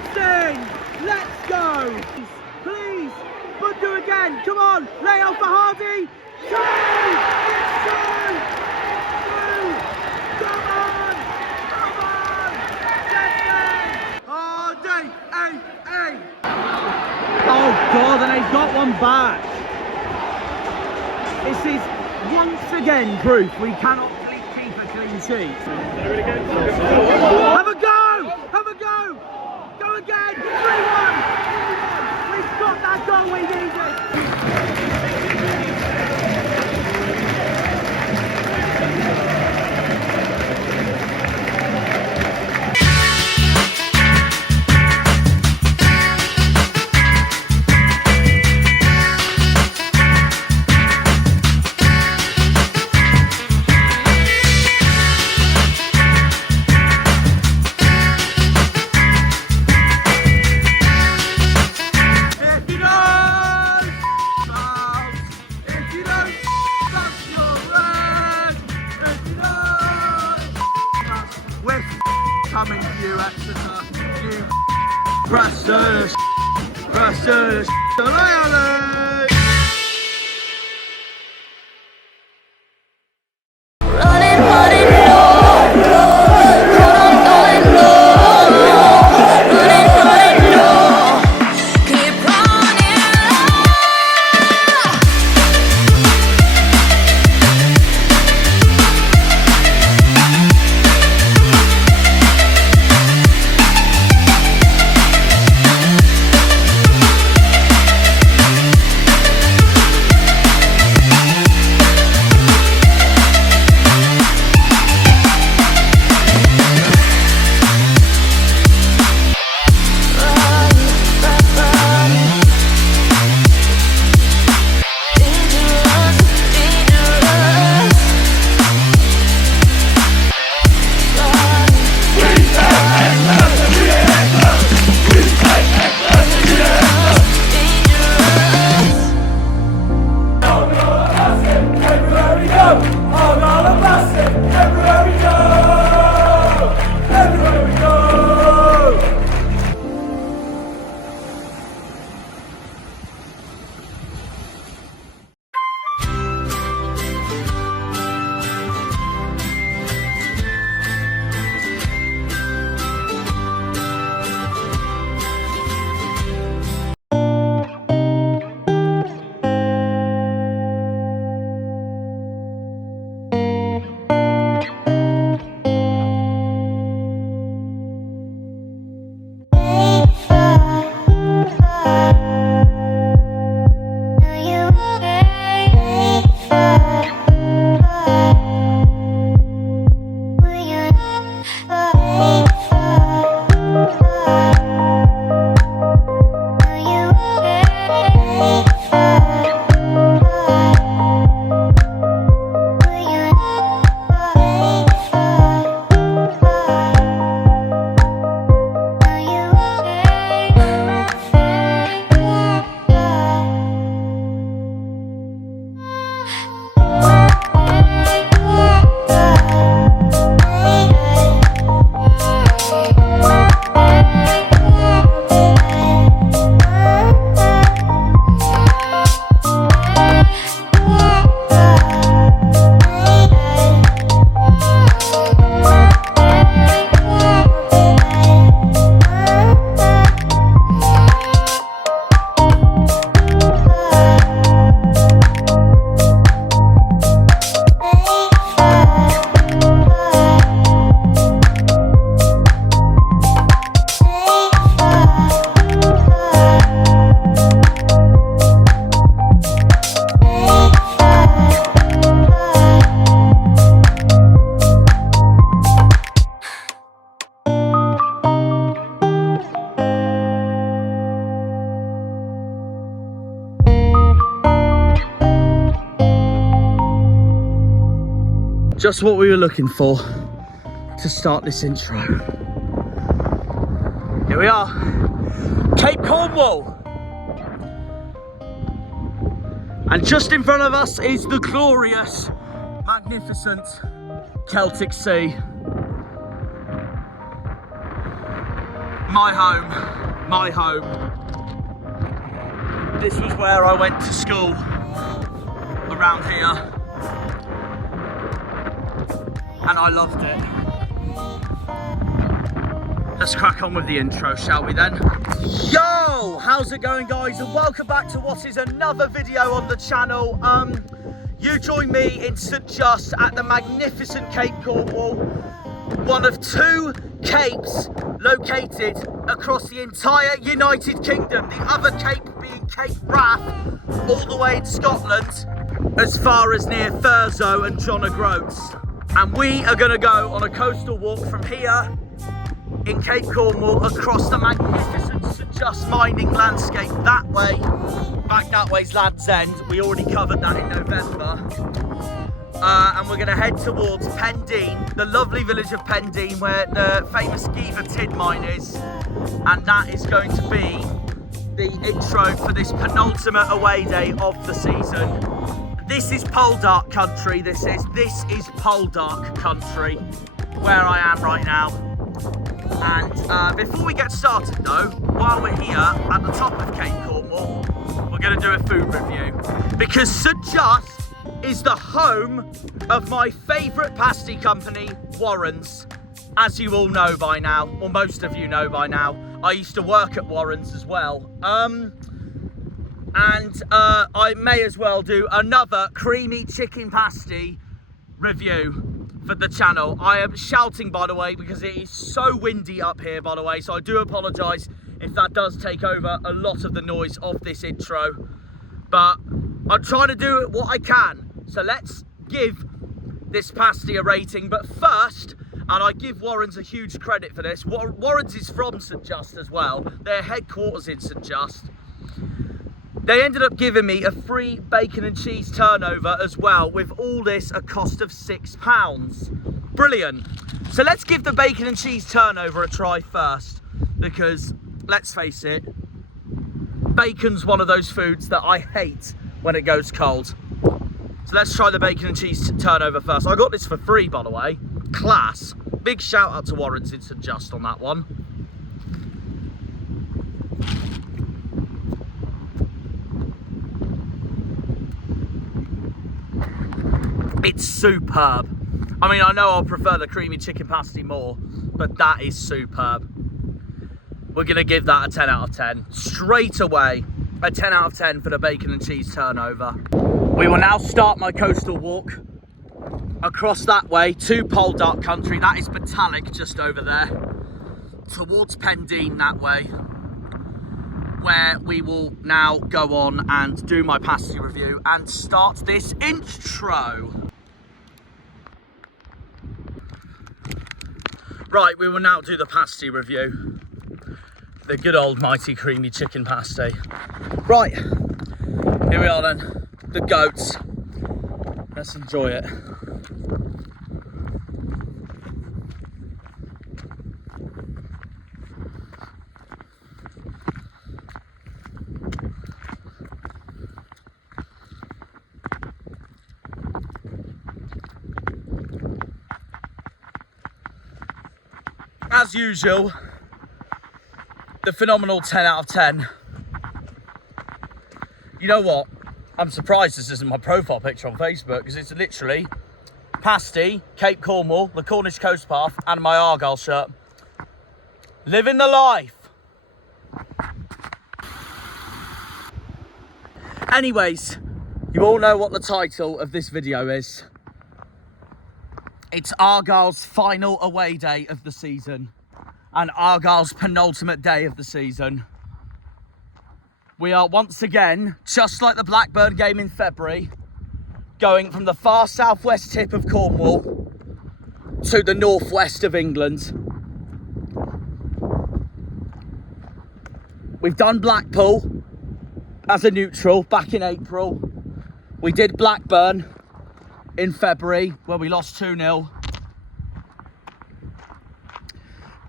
Preston! Let's go! Please! Bundu again! Come on! Lay off for Hardy! Two! It's two! Two! Come on! Come on! Preston! Hardy! Hey! Oh God, and he's got one back. This is once again proof we cannot keep a clean sheet. Have a go! Have a go! Go again! 3-1! We've got that goal we needed! Coming to you, Exeter, you Preston, Just what we were looking for to start this intro. Here we are, Cape Cornwall. And just in front of us is the glorious, magnificent Celtic Sea. My home, my home. This was where I went to school, around here, and I loved it. Let's crack on with the intro, shall we then? Yo, how's it going, guys? And welcome back to what is another video on the channel. You join me in St Just at the magnificent Cape Cornwall, one of two capes located across the entire United Kingdom. The other cape being Cape Wrath, all the way in Scotland, as far as near Thurso and John O'Groats. And we are going to go on a coastal walk from here in Cape Cornwall across the magnificent St Just mining landscape that way. Back that way's Land's End. We already covered that in November. And we're going to head towards Pendeen, the lovely village of Pendeen, where the famous Geever tin mine is. And that is going to be the intro for this penultimate away day of the season. This is Poldark country, this is Poldark country, where I am right now. And before we get started though, while we're here at the top of Cape Cornwall, we're going to do a food review. Because St Just is the home of my favourite pasty company, Warren's. As you all know by now, or most of you know by now, I used to work at Warren's as well. I may as well do another creamy chicken pasty review for the channel. I am shouting, by the way, because it is so windy up here, by the way, so I do apologise if that does take over a lot of the noise of this intro, but I'm trying to do what I can. So let's give this pasty a rating, but first, and I give Warren's a huge credit for this, Warren's is from St Just as well, their headquarters in St Just. They ended up giving me a free bacon and cheese turnover as well, with all this a cost of £6. Brilliant. So let's give the bacon and cheese turnover a try first, because let's face it, bacon's one of those foods that I hate when it goes cold. So let's try the bacon and cheese turnover first. I got this for free, by the way. Class. Big shout out to Warren's in St Just on that one. It's superb. I mean, I know I'll prefer the creamy chicken pasty more, but that is superb. We're going to give that a 10 out of 10. Straight away, a 10 out of 10 for the bacon and cheese turnover. We will now start my coastal walk across that way to Poldark country. That is Metallic just over there. Towards Pendeen that way, where we will now go on and do my pasty review and start this intro. Right, we will now do the pasty review. The good old mighty creamy chicken pasty. Right, here we are then. The goats. Let's enjoy it. As usual, the phenomenal 10 out of 10. You know what? I'm surprised this isn't my profile picture on Facebook, because it's literally pasty, Cape Cornwall, the Cornish Coast Path, and my Argyle shirt. Living the life. Anyways, you all know what the title of this video is. It's Argyle's final away day of the season, and Argyle's penultimate day of the season. We are once again, just like the Blackburn game in February, going from the far southwest tip of Cornwall to the northwest of England. We've done Blackpool as a neutral back in April. We did Blackburn in February, where we lost 2-0.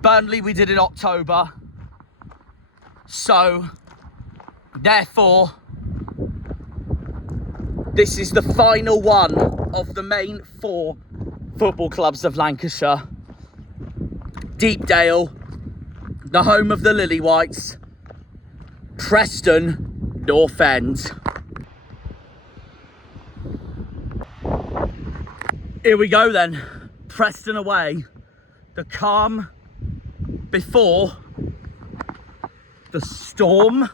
Burnley we did in October. So, therefore, this is the final one of the main 4 football clubs of Lancashire. Deepdale, the home of the Lily Whites, Preston North End. Here we go then, Preston away, the calm before the storm.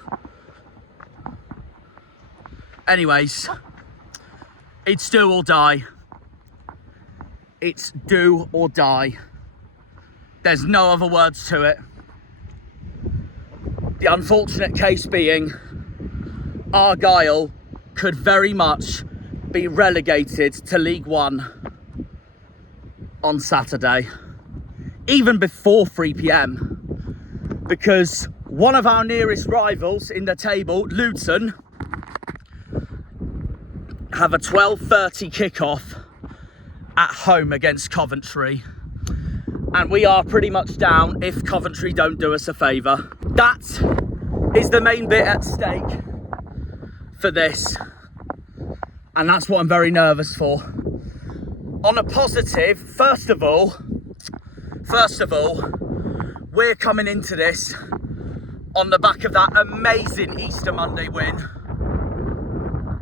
Anyways, it's do or die. It's do or die. There's no other words to it. The unfortunate case being, Argyle could very much be relegated to League One on Saturday, even before 3 p.m, because one of our nearest rivals in the table, Luton, have a 12:30 kickoff at home against Coventry, and we are pretty much down if Coventry don't do us a favour. That is the main bit at stake for this, and that's what I'm very nervous for. On a positive, first of all, we're coming into this on the back of that amazing Easter Monday win.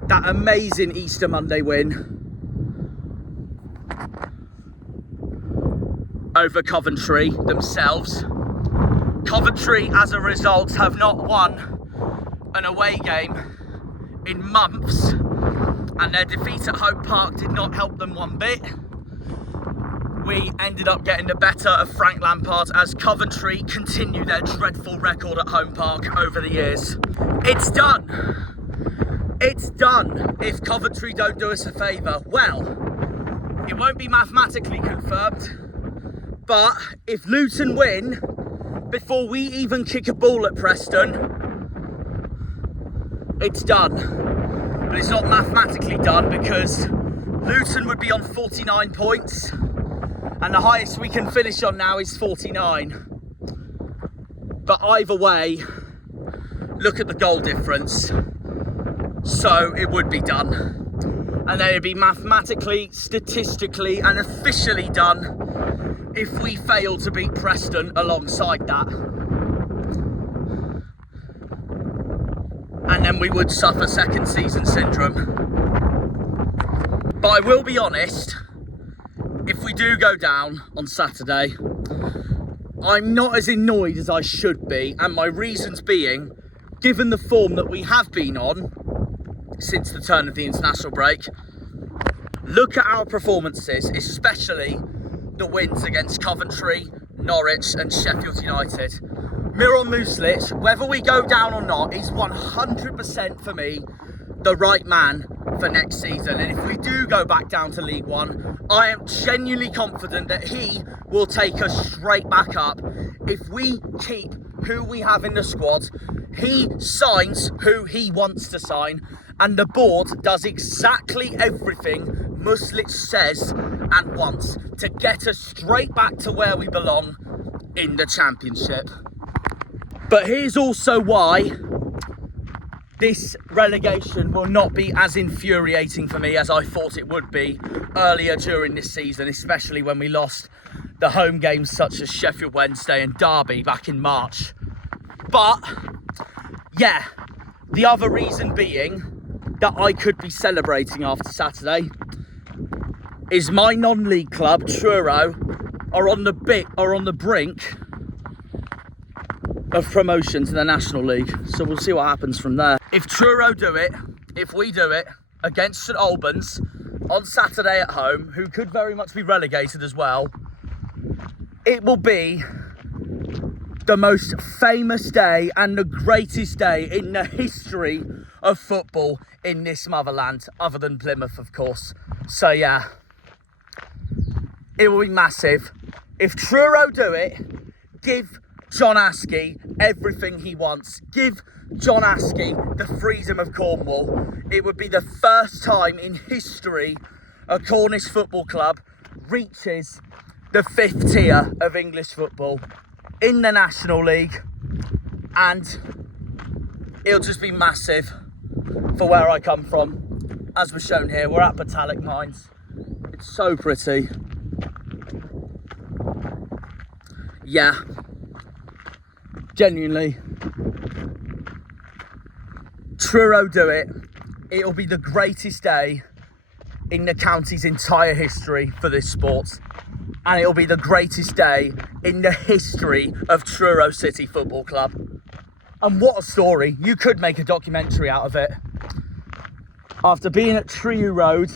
That amazing Easter Monday win over Coventry themselves. Coventry, as a result, have not won an away game in months, and their defeat at Hope Park did not help them one bit. We ended up getting the better of Frank Lampard as Coventry continue their dreadful record at Home Park over the years. It's done. It's done if Coventry don't do us a favour. Well, it won't be mathematically confirmed, but if Luton win before we even kick a ball at Preston, it's done. But it's not mathematically done because Luton would be on 49 points and the highest we can finish on now is 49. But either way, look at the goal difference. So it would be done. And then it'd be mathematically, statistically and officially done if we fail to beat Preston alongside that. And then we would suffer second season syndrome. But I will be honest, if we do go down on Saturday, I'm not as annoyed as I should be, and my reasons being, given the form that we have been on since the turn of the international break, look at our performances, especially the wins against Coventry, Norwich and Sheffield United. Miron Muslic, whether we go down or not, is 100% for me the right man for next season. And if we do go back down to League One, I am genuinely confident that he will take us straight back up. If we keep who we have in the squad, he signs who he wants to sign, and the board does exactly everything Muslic says and wants to get us straight back to where we belong in the Championship. But here's also why this relegation will not be as infuriating for me as I thought it would be earlier during this season, especially when we lost the home games such as Sheffield Wednesday and Derby back in March. But yeah, the other reason being that I could be celebrating after Saturday is my non-league club, Truro, are on the brink of promotion to the National League. So we'll see what happens from there. If Truro do it, if we do it against St Albans on Saturday at home, who could very much be relegated as well, it will be the most famous day and the greatest day in the history of football in this motherland, other than Plymouth, of course. So yeah, it will be massive. If Truro do it, give John Askey everything he wants. Give John Askey the freedom of Cornwall. It would be the first time in history a Cornish football club reaches the 5th tier of English football in the National League, and it'll just be massive for where I come from. As was shown here, we're at Botanic Mines. It's so pretty. Yeah, genuinely, Truro do it, it'll be the greatest day in the county's entire history for this sport. And it'll be the greatest day in the history of Truro City Football Club. And what a story. You could make a documentary out of it. After being at Truro Road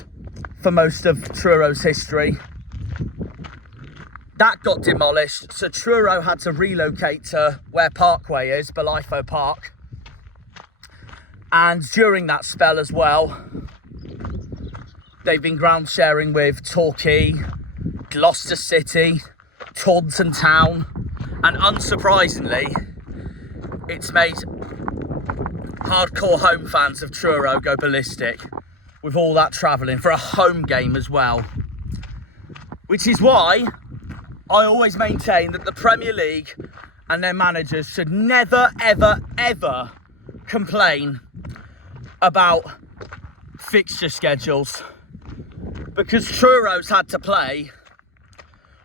for most of Truro's history, that got demolished, so Truro had to relocate to where Parkway is, Belifo Park. And during that spell as well, they've been ground sharing with Torquay, Gloucester City, Taunton Town, and unsurprisingly, it's made hardcore home fans of Truro go ballistic with all that travelling for a home game as well. Which is why I always maintain that the Premier League and their managers should never, ever, ever complain about fixture schedules, because Truro's had to play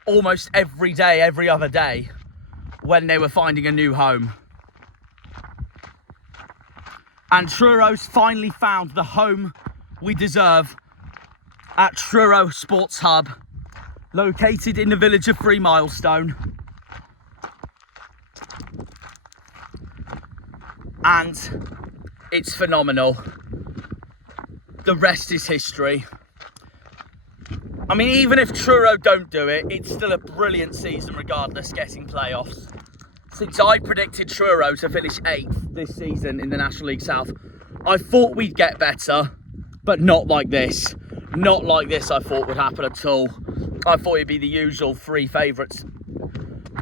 almost every day, every other day when they were finding a new home. And Truro's finally found the home we deserve at Truro Sports Hub, located in the village of 3 Milestone. And it's phenomenal. The rest is history. I mean, even if Truro don't do it, it's still a brilliant season regardless, getting playoffs. Since I predicted Truro to finish 8th this season in the National League South, I thought we'd get better, but not like this. Not like this I thought would happen at all. I thought it'd be the usual 3 favourites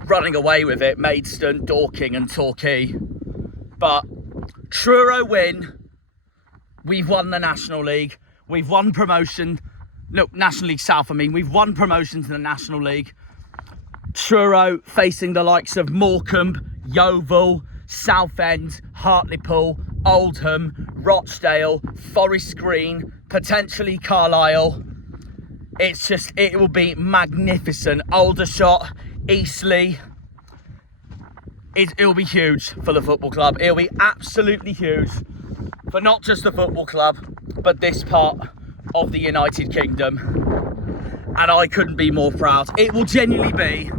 running away with it, Maidstone, Dorking and Torquay. But Truro win. We've won the National League. We've won promotion. No, National League South, I mean. We've won promotion to the National League. Truro facing the likes of Morecambe, Yeovil, Southend, Hartlepool, Oldham, Rochdale, Forest Green, potentially Carlisle. It's just, it will be magnificent. Aldershot, Eastleigh. It'll be huge for the football club. It'll be absolutely huge for not just the football club, but this part of the United Kingdom. And I couldn't be more proud. It will genuinely be.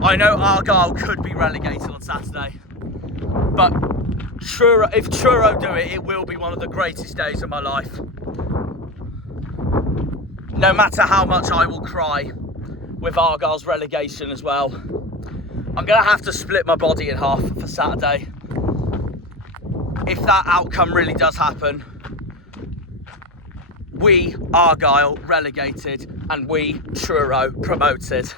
I know Argyle could be relegated on Saturday, but Truro, if Truro do it, it will be one of the greatest days of my life. No matter how much I will cry with Argyle's relegation as well. I'm going to have to split my body in half for Saturday. If that outcome really does happen, we, Argyle, relegated, and we, Truro, promoted.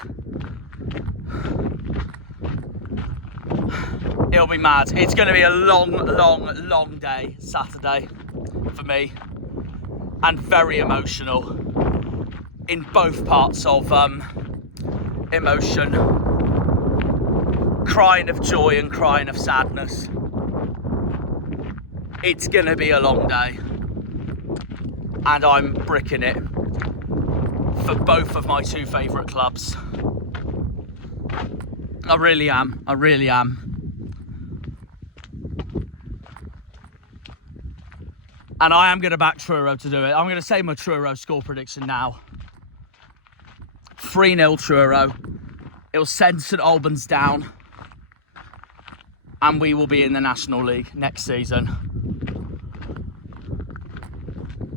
It'll be mad. It's going to be a long, long, long day, Saturday, for me. And very emotional in both parts of emotion. Crying of joy and crying of sadness. It's going to be a long day. And I'm bricking it for both of my 2 favourite clubs. I really am. I really am. And I am going to back Truro to do it. I'm going to say my Truro score prediction now. 3-0 Truro. It'll send St Albans down. And we will be in the National League next season.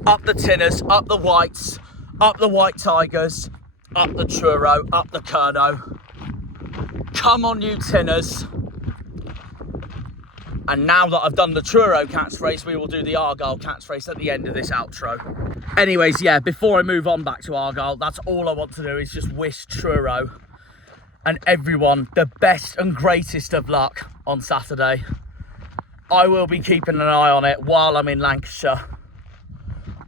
Up the Tinners, up the Whites, up the White Tigers, up the Truro, up the Kerno. Come on, you Tinners. And now that I've done the Truro catchphrase, we will do the Argyle catchphrase at the end of this outro. Anyways, yeah, before I move on back to Argyle, that's all I want to do is just wish Truro and everyone the best and greatest of luck on Saturday. I will be keeping an eye on it while I'm in Lancashire.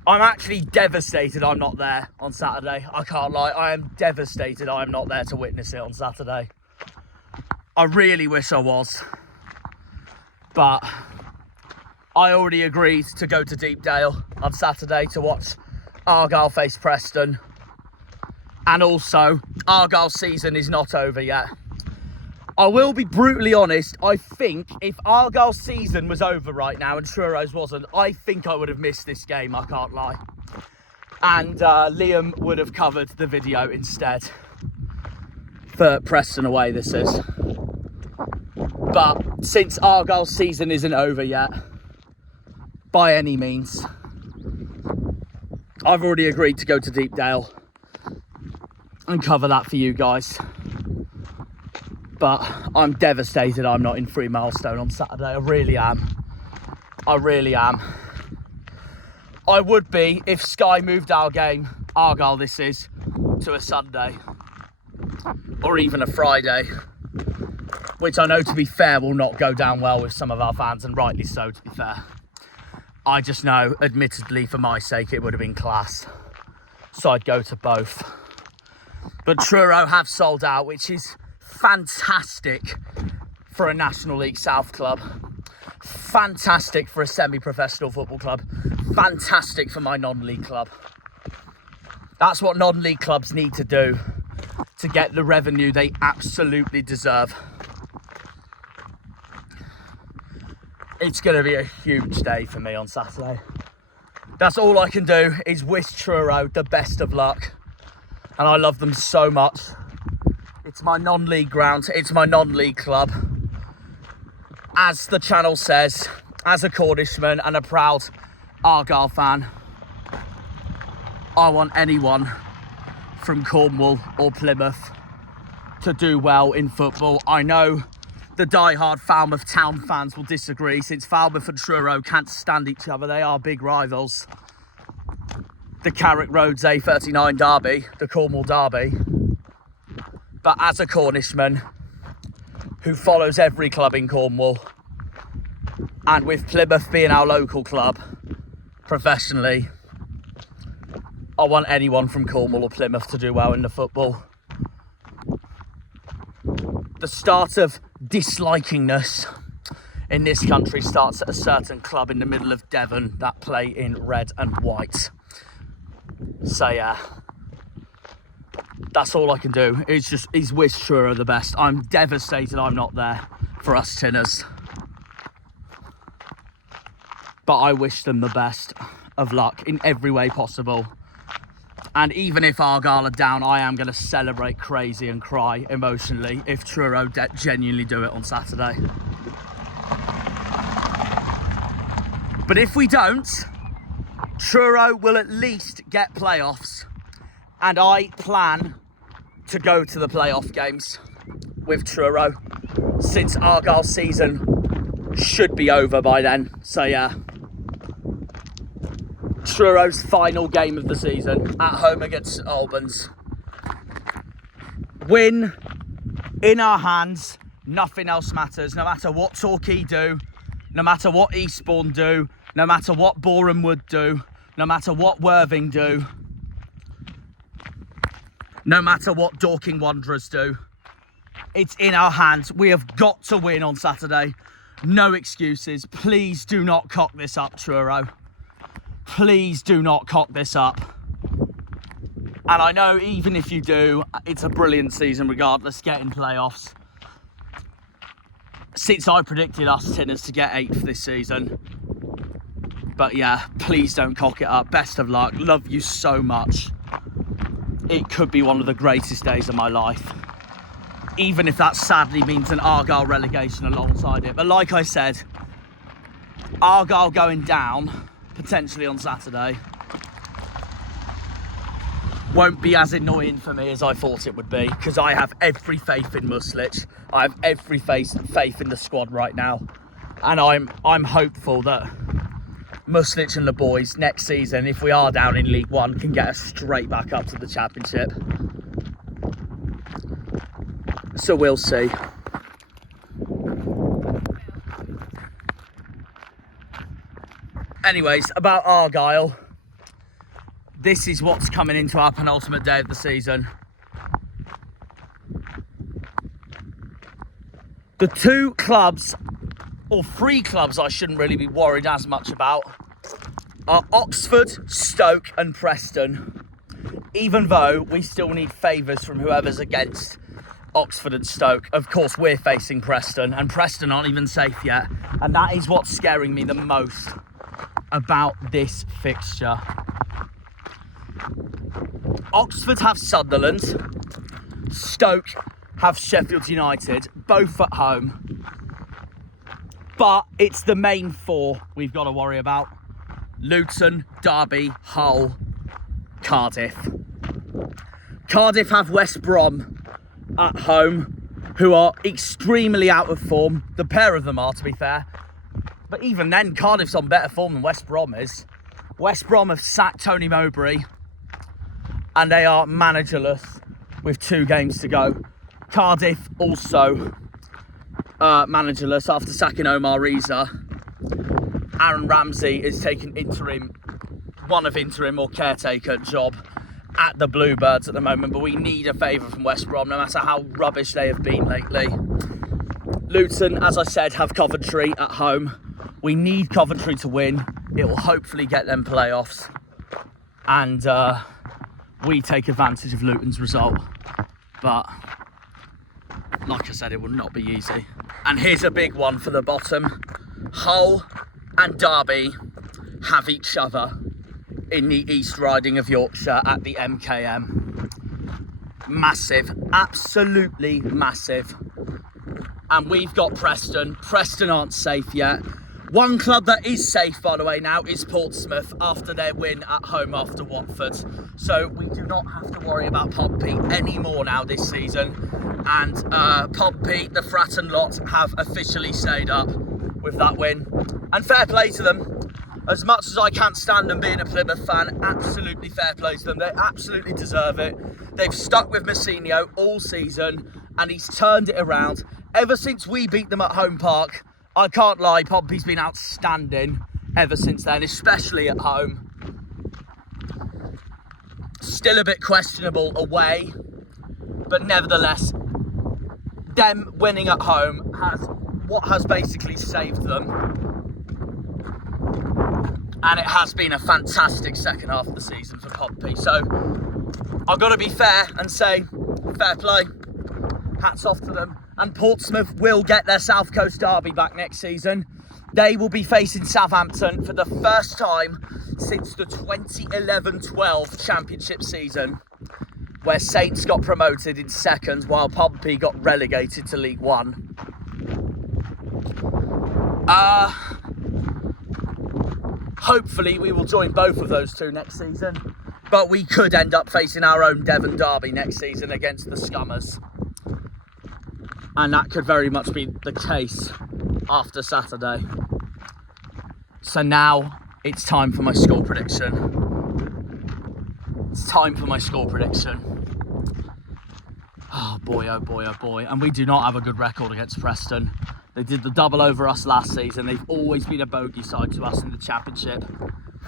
I'm actually devastated I'm not there on Saturday. I can't lie, I am devastated I'm not there to witness it on Saturday. I really wish I was. But I already agreed to go to Deepdale on Saturday to watch Argyle face Preston. And also, Argyle's season is not over yet. I will be brutally honest, I think if Argyle's season was over right now and Truro's wasn't, I think I would have missed this game, I can't lie. And Liam would have covered the video instead. For Preston away, this is. But since Argyle's season isn't over yet, by any means, I've already agreed to go to Deepdale and cover that for you guys. But I'm devastated I'm not in 3 Milestone on Saturday. I really am. I really am. I would be if Sky moved our game, Argyle this is, to a Sunday. Or even a Friday. Which I know, to be fair, will not go down well with some of our fans, and rightly so, to be fair. I just know, admittedly, for my sake, it would have been class. So I'd go to both. But Truro have sold out, which is fantastic for a National League South club. Fantastic for a semi-professional football club. Fantastic for my non-league club. That's what non-league clubs need to do to get the revenue they absolutely deserve. It's going to be a huge day for me on Saturday. That's all I can do is wish Truro the best of luck. And I love them so much. It's my non-league ground. It's my non-league club. As the channel says, as a Cornishman and a proud Argyle fan, I want anyone from Cornwall or Plymouth to do well in football. I know the die-hard Falmouth Town fans will disagree, since Falmouth and Truro can't stand each other. They are big rivals. The Carrick Roads A39 derby, the Cornwall derby. But as a Cornishman who follows every club in Cornwall, and with Plymouth being our local club professionally, I want anyone from Cornwall or Plymouth to do well in the football. The start of dislikingness in this country starts at a certain club in the middle of Devon that play in red and white. So yeah, that's all I can do. Is wish Truro the best. I'm devastated I'm not there for us Tinners. But I wish them the best of luck in every way possible. And even if Argyle are down, I am going to celebrate crazy and cry emotionally if Truro genuinely do it on Saturday. But if we don't, Truro will at least get playoffs. And I plan to go to the playoff games with Truro, since Argyle's season should be over by then. So yeah, Truro's final game of the season at home against St Albans. Win in our hands, nothing else matters. No matter what Torquay do, no matter what Eastbourne do, no matter what Boreham Wood do, no matter what Worthing do, no matter what Dorking Wanderers do, it's in our hands. We have got to win on Saturday. No excuses. Please do not cock this up, Truro. Please do not cock this up. And I know even if you do, it's a brilliant season regardless, getting playoffs. Since I predicted us Tinners to get 8th this season. But yeah, please don't cock it up. Best of luck. Love you so much. It could be one of the greatest days of my life. Even if that sadly means an Argyle relegation alongside it. But like I said, Argyle going down, potentially on Saturday, won't be as annoying for me as I thought it would be, because I have every faith in Muslich. I have every faith in the squad right now. And I'm hopeful that Muslich and the boys next season, if we are down in League One, can get us straight back up to the Championship. So we'll see. Anyways, about Argyle, this is what's coming into our penultimate day of the season. The 2 clubs, or 3 clubs I shouldn't really be worried as much about, are Oxford, Stoke and Preston. Even though we still need favours from whoever's against Oxford and Stoke. Of course, we're facing Preston, and Preston aren't even safe yet. And that is what's scaring me the most about this fixture. Oxford have Sunderland, Stoke have Sheffield United, both at home. But it's the main four we've got to worry about. Luton, Derby, Hull, Cardiff. Cardiff have West Brom at home, who are extremely out of form. The pair of them are, to be fair. But even then, Cardiff's on better form than West Brom is. West Brom have sacked Tony Mowbray, and they are managerless with 2 games to go. Cardiff also managerless after sacking Omar Reza. Aaron Ramsey is taking interim or caretaker job at the Bluebirds at the moment, but we need a favour from West Brom, no matter how rubbish they have been lately. Luton, as I said, have Coventry at home. We need Coventry to win. It will hopefully get them playoffs. And we take advantage of Luton's result. But, like I said, it will not be easy. And here's a big one for the bottom. Hull and Derby have each other in the East Riding of Yorkshire at the MKM. Massive, absolutely massive. And we've got Preston. Preston aren't safe yet. One club that is safe, by the way, now is Portsmouth after their win at home after Watford. So we do not have to worry about Pompey anymore now this season. And Pompey, the Fratton lot, have officially stayed up with that win. And fair play to them. As much as I can't stand them being a Plymouth fan, absolutely fair play to them. They absolutely deserve it. They've stuck with Mousinho all season, and he's turned it around. Ever since we beat them at Home Park, I can't lie, Pompey's been outstanding ever since then, especially at home. Still a bit questionable away, but nevertheless, them winning at home has basically saved them. And it has been a fantastic second half of the season for Pompey. So I've got to be fair and say fair play. Hats off to them. And Portsmouth will get their South Coast derby back next season. They will be facing Southampton for the first time since the 2011-12 championship season, where Saints got promoted in second while Pompey got relegated to League One. Hopefully we will join both of those two next season, but we could end up facing our own Devon derby next season against the Scummers. And that could very much be the case after Saturday. So now it's time for my score prediction. Oh boy, oh boy, oh boy. And we do not have a good record against Preston. They did the double over us last season. They've always been a bogey side to us in the championship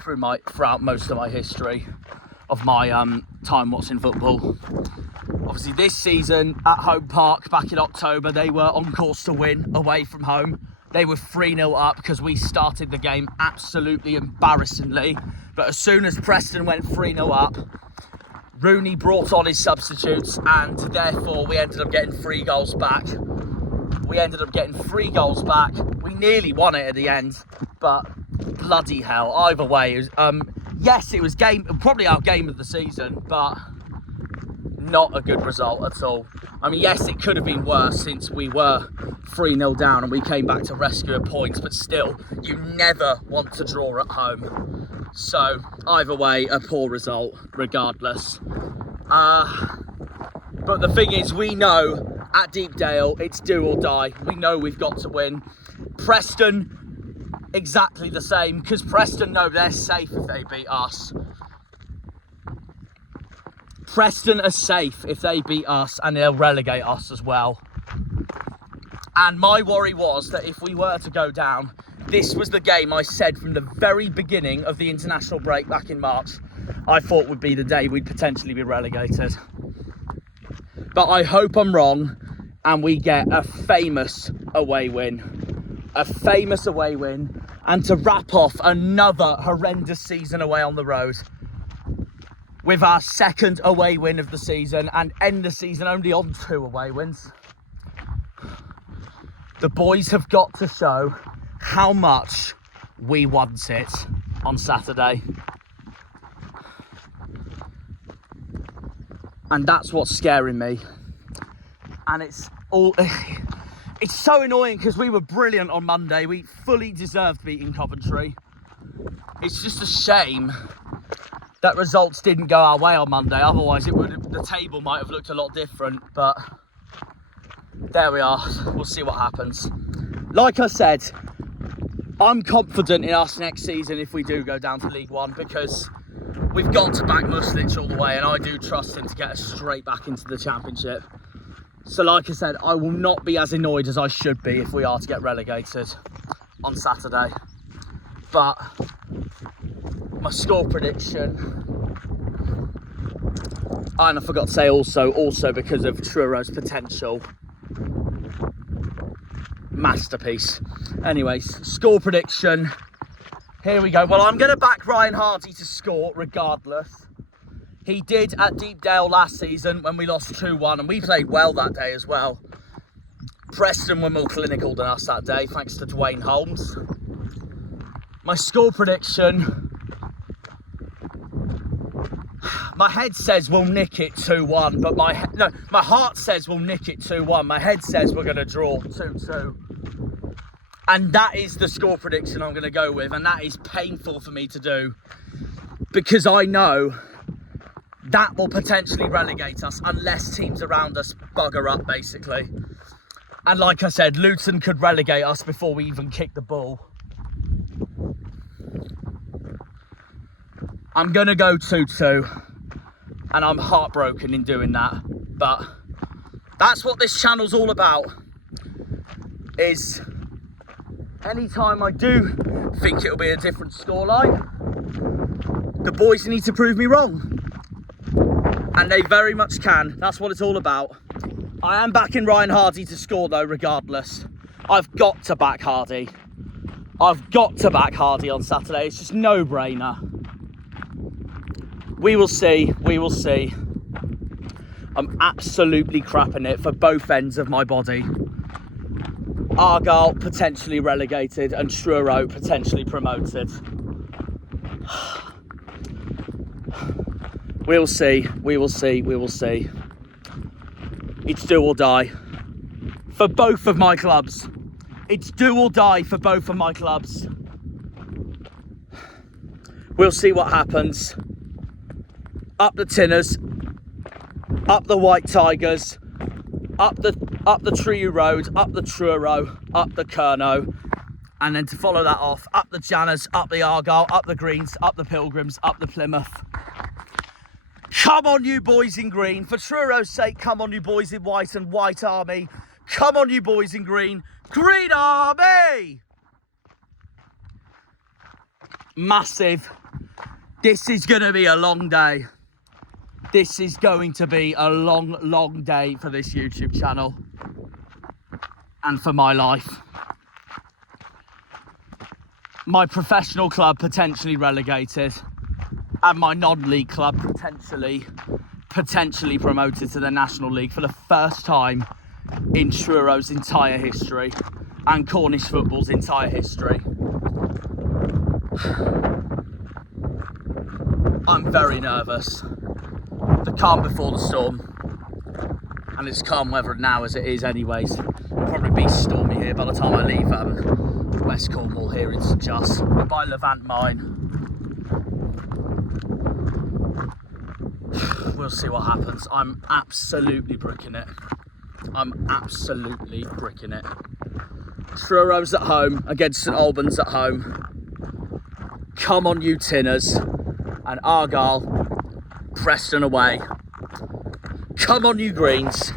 throughout most of my history of my time watching football. Obviously this season at Home Park back in October, they were on course to win away from home. They were 3-0 up because we started the game absolutely embarrassingly. But as soon as Preston went 3-0 up, Rooney brought on his substitutes, and therefore we ended up getting 3 goals back. We nearly won it at the end, but bloody hell, either way, it was, yes, it was probably our game of the season, but not a good result at all. I mean, yes, it could have been worse since we were 3-0 down and we came back to rescue a point, but still, you never want to draw at home. So, either way, a poor result, regardless. But the thing is, we know at Deepdale, it's do or die. We know we've got to win. Preston, exactly the same, because Preston know they're safe if they beat us. Preston are safe if they beat us, and they'll relegate us as well. And my worry was that if we were to go down, this was the game I said from the very beginning of the international break back in March, I thought would be the day we'd potentially be relegated. But I hope I'm wrong and we get a famous away win. And to wrap off another horrendous season away on the road. with our second away win of the season and end the season only on 2 away wins. The boys have got to show how much we want it on Saturday. And that's what's scaring me. And it's so annoying because we were brilliant on Monday. We fully deserved beating Coventry. It's just a shame that results didn't go our way on Monday. Otherwise, the table might have looked a lot different. But there we are. We'll see what happens. Like I said, I'm confident in us next season if we do go down to League One, because we've got to back Muslich all the way, and I do trust him to get us straight back into the Championship. So like I said, I will not be as annoyed as I should be if we are to get relegated on Saturday. But my score prediction, and I forgot to say also because of Truro's potential masterpiece. Anyways, score prediction, here we go. Well, I'm going to back Ryan Hardy to score regardless. He did at Deepdale last season when we lost 2-1, and we played well that day as well. Preston were more clinical than us that day, thanks to Dwayne Holmes. My score prediction, my head says we'll nick it 2-1, but my heart says we'll nick it 2-1. My head says we're going to draw 2-2. And that is the score prediction I'm going to go with, and that is painful for me to do, because I know that will potentially relegate us unless teams around us bugger up, basically. And like I said, Luton could relegate us before we even kick the ball. I'm going to go 2-2, and I'm heartbroken in doing that. But that's what this channel's all about, is anytime I do think it'll be a different scoreline, the boys need to prove me wrong. And they very much can. That's what it's all about. I am backing Ryan Hardy to score though, regardless. I've got to back Hardy. I've got to back Hardy on Saturday. It's just no-brainer. We will see. We will see. I'm absolutely crapping it for both ends of my body. Argyle potentially relegated and Truro potentially promoted. We'll see. We will see. We will see. It's do or die for both of my clubs. It's do or die for both of my clubs. We'll see what happens. Up the Tinners, up the White Tigers, up the Tree Road, up the Truro, up the Kerno, and then to follow that off, up the Janners, up the Argyle, up the Greens, up the Pilgrims, up the Plymouth. Come on, you boys in green. For Truro's sake, come on, you boys in white and white army. Come on, you boys in green. Green army! Massive. This is going to be a long day. This is going to be a long, long day for this YouTube channel. And for my life. My professional club potentially relegated. And my non-league club potentially promoted to the National League for the first time in Truro's entire history and Cornish football's entire history. I'm very nervous. The calm before the storm, and it's calm weather now as it is anyways. It'll probably be stormy here by the time I leave West Cornwall here in St Just by Levant Mine. We'll see what happens. I'm absolutely bricking it. I'm absolutely bricking it. Truro's at home against St Albans at home. Come on, you Tinners. And Argyle, Preston away. Come on, you Greens.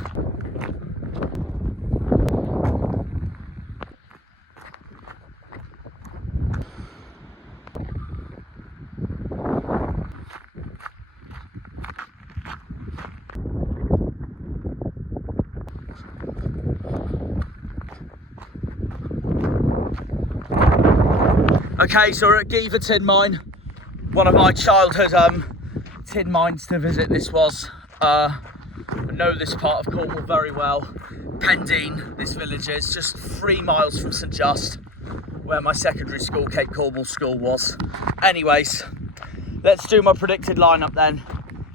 Okay, so we're at Geever Tin Mine, one of my childhood tin mines to visit this was. I know this part of Cornwall very well. Pendine, this village is just 3 miles from St Just, where my secondary school, Cape Cornwall School, was. Anyways, let's do my predicted lineup then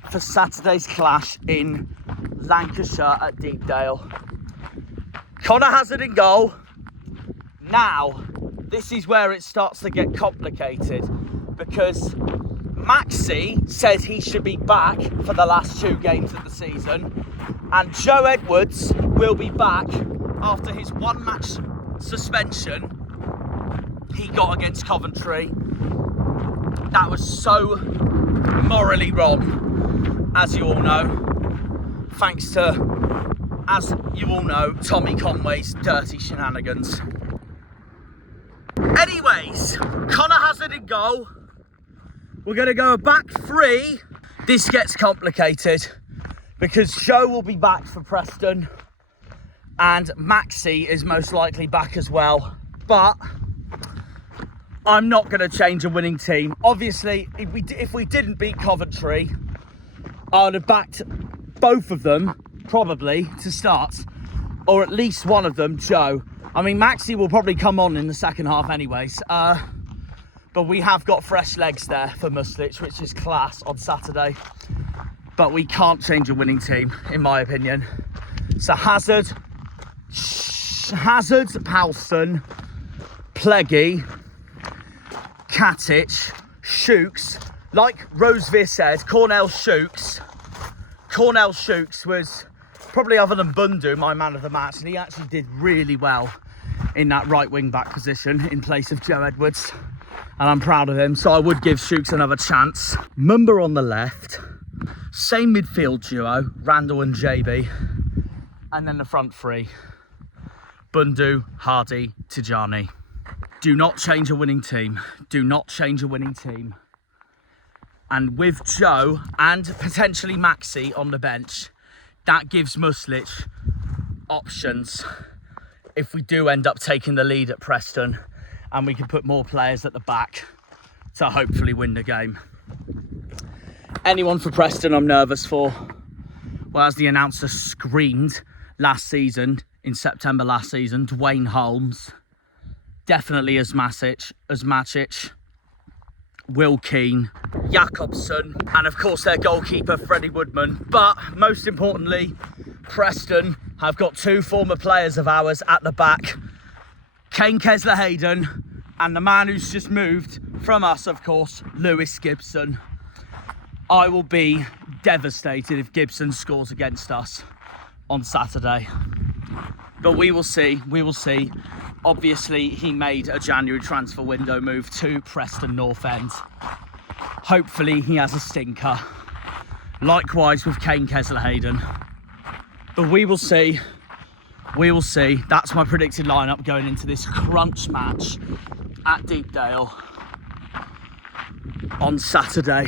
for Saturday's clash in Lancashire at Deepdale. Connor Hazard in goal. Now, this is where it starts to get complicated, because Maxi says he should be back for the last 2 games of the season, and Joe Edwards will be back after his 1-match suspension he got against Coventry. That was so morally wrong, as you all know, thanks to, as you all know, Tommy Conway's dirty shenanigans. Anyways, Connor Hazard in goal. We're going to go a back 3. This gets complicated because Joe will be back for Preston and Maxi is most likely back as well. But I'm not going to change a winning team. Obviously, if we didn't beat Coventry, I would have backed both of them probably to start, or at least one of them, Joe. I mean, Maxi will probably come on in the second half anyways. But we have got fresh legs there for Muslich, which is class on Saturday. But we can't change a winning team, in my opinion. So Hazard, Palston, Pleggy, Katic, Shooks. Like Rosevear said, Cornell Shooks was probably, other than Bundu, my man of the match. And he actually did really well in that right wing back position in place of Joe Edwards. And I'm proud of him, so I would give Shooks another chance. Mumba on the left, same midfield duo, Randall and JB, and then the front 3, Bundu, Hardy, Tijani. Do not change a winning team. Do not change a winning team. And with Joe and potentially Maxi on the bench, that gives Muslich options if we do end up taking the lead at Preston, and we can put more players at the back to hopefully win the game. Anyone for Preston I'm nervous for? Well, as the announcer screamed last season, in September last season, Dwayne Holmes, definitely as Macic, Will Keane, Jakobsen, and of course their goalkeeper Freddie Woodman. But most importantly, Preston have got 2 former players of ours at the back, Kane Kesler-Hayden, and the man who's just moved from us, of course, Lewis Gibson. I will be devastated if Gibson scores against us on Saturday. But we will see, Obviously, he made a January transfer window move to Preston North End. Hopefully, he has a stinker. Likewise with Kane Kesler-Hayden. But we will see. We will see. That's my predicted lineup going into this crunch match at Deepdale on Saturday.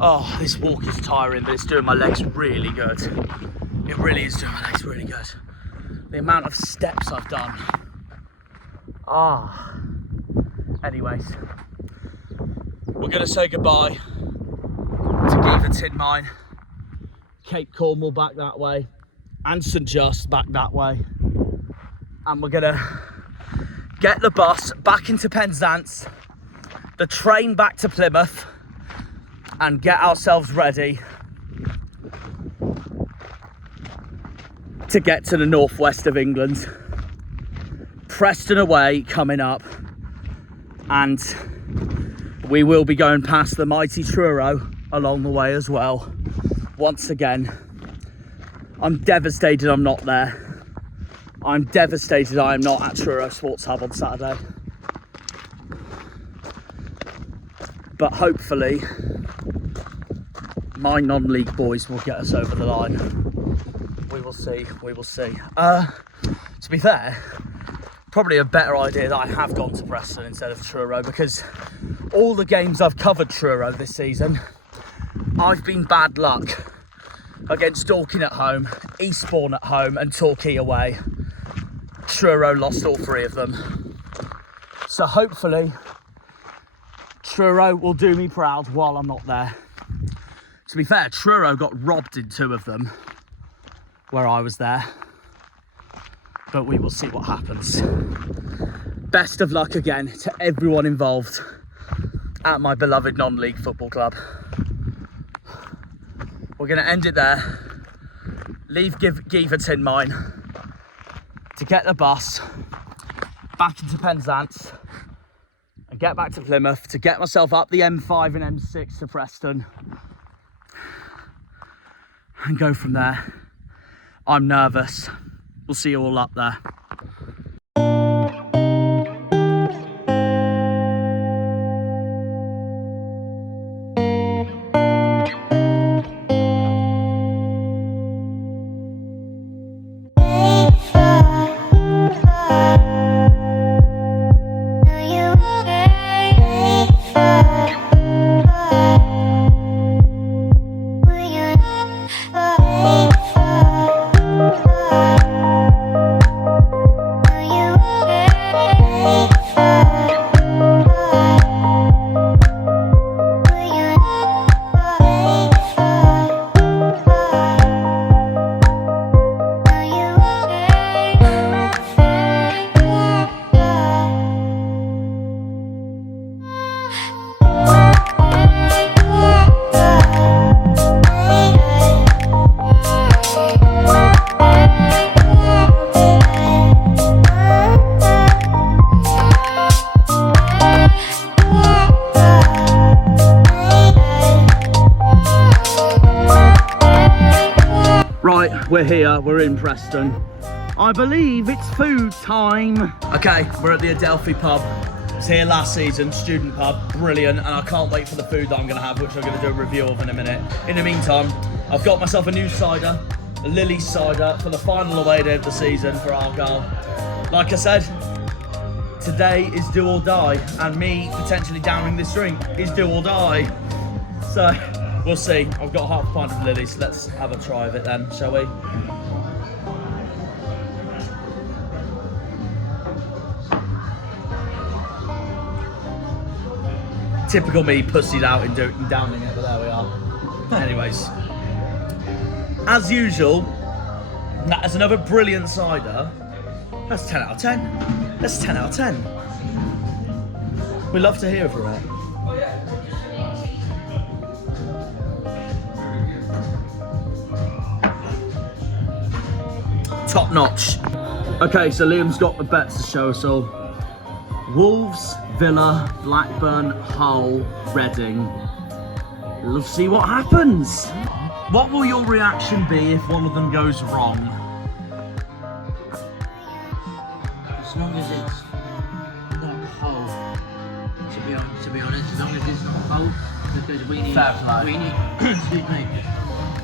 Oh, this walk is tiring, but it's doing my legs really good. It really is doing my legs really good. The amount of steps I've done. Anyways, we're going to say goodbye to Geether Tin Mine, Cape Cornwall back that way, and St Just back that way. And we're going to get the bus back into Penzance, the train back to Plymouth, and get ourselves ready to get to the northwest of England. Preston away coming up, and we will be going past the mighty Truro along the way as well. Once again, I'm devastated I'm not there. I'm devastated I am not at Truro Sports Hub on Saturday. But hopefully my non-league boys will get us over the line. We will see, we will see. To be fair, probably a better idea that I have gone to Preston instead of Truro, because all the games I've covered Truro this season, I've been bad luck against Dorking at home, Eastbourne at home and Torquay away. Truro lost all 3 of them. So hopefully Truro will do me proud while I'm not there. To be fair, Truro got robbed in 2 of them where I was there. But we will see what happens. Best of luck again to everyone involved at my beloved non-league football club. We're going to end it there. Leave Geeverton mine to get the bus back into Penzance and get back to Plymouth to get myself up the M5 and M6 to Preston and go from there. I'm nervous. We'll see you all up there. We're here, we're in Preston. I believe it's food time. Okay, we're at the Adelphi pub. I was here last season, student pub, brilliant, and I can't wait for the food that I'm gonna have, which I'm gonna do a review of in a minute. In the meantime, I've got myself a new cider, a Lily's cider, for the final away day of the season for Argyle. Like I said, today is do or die, and me potentially downing this drink is do or die. So, we'll see. I've got half a pint of Lily's. Let's have a try of it then, shall we? Typical me pussied out in downing it, but there we are. Anyways, as usual, that's another brilliant cider. That's 10 out of 10. That's 10 out of 10. We love to hear from it. Top notch. Okay, so Liam's got the bets to show us all. Wolves, Villa, Blackburn, Hull, Reading. Let's see what happens. What will your reaction be if one of them goes wrong? As long as it's not Hull, to be honest, as long as it's not Hull, because we need, fair play. We need, excuse me,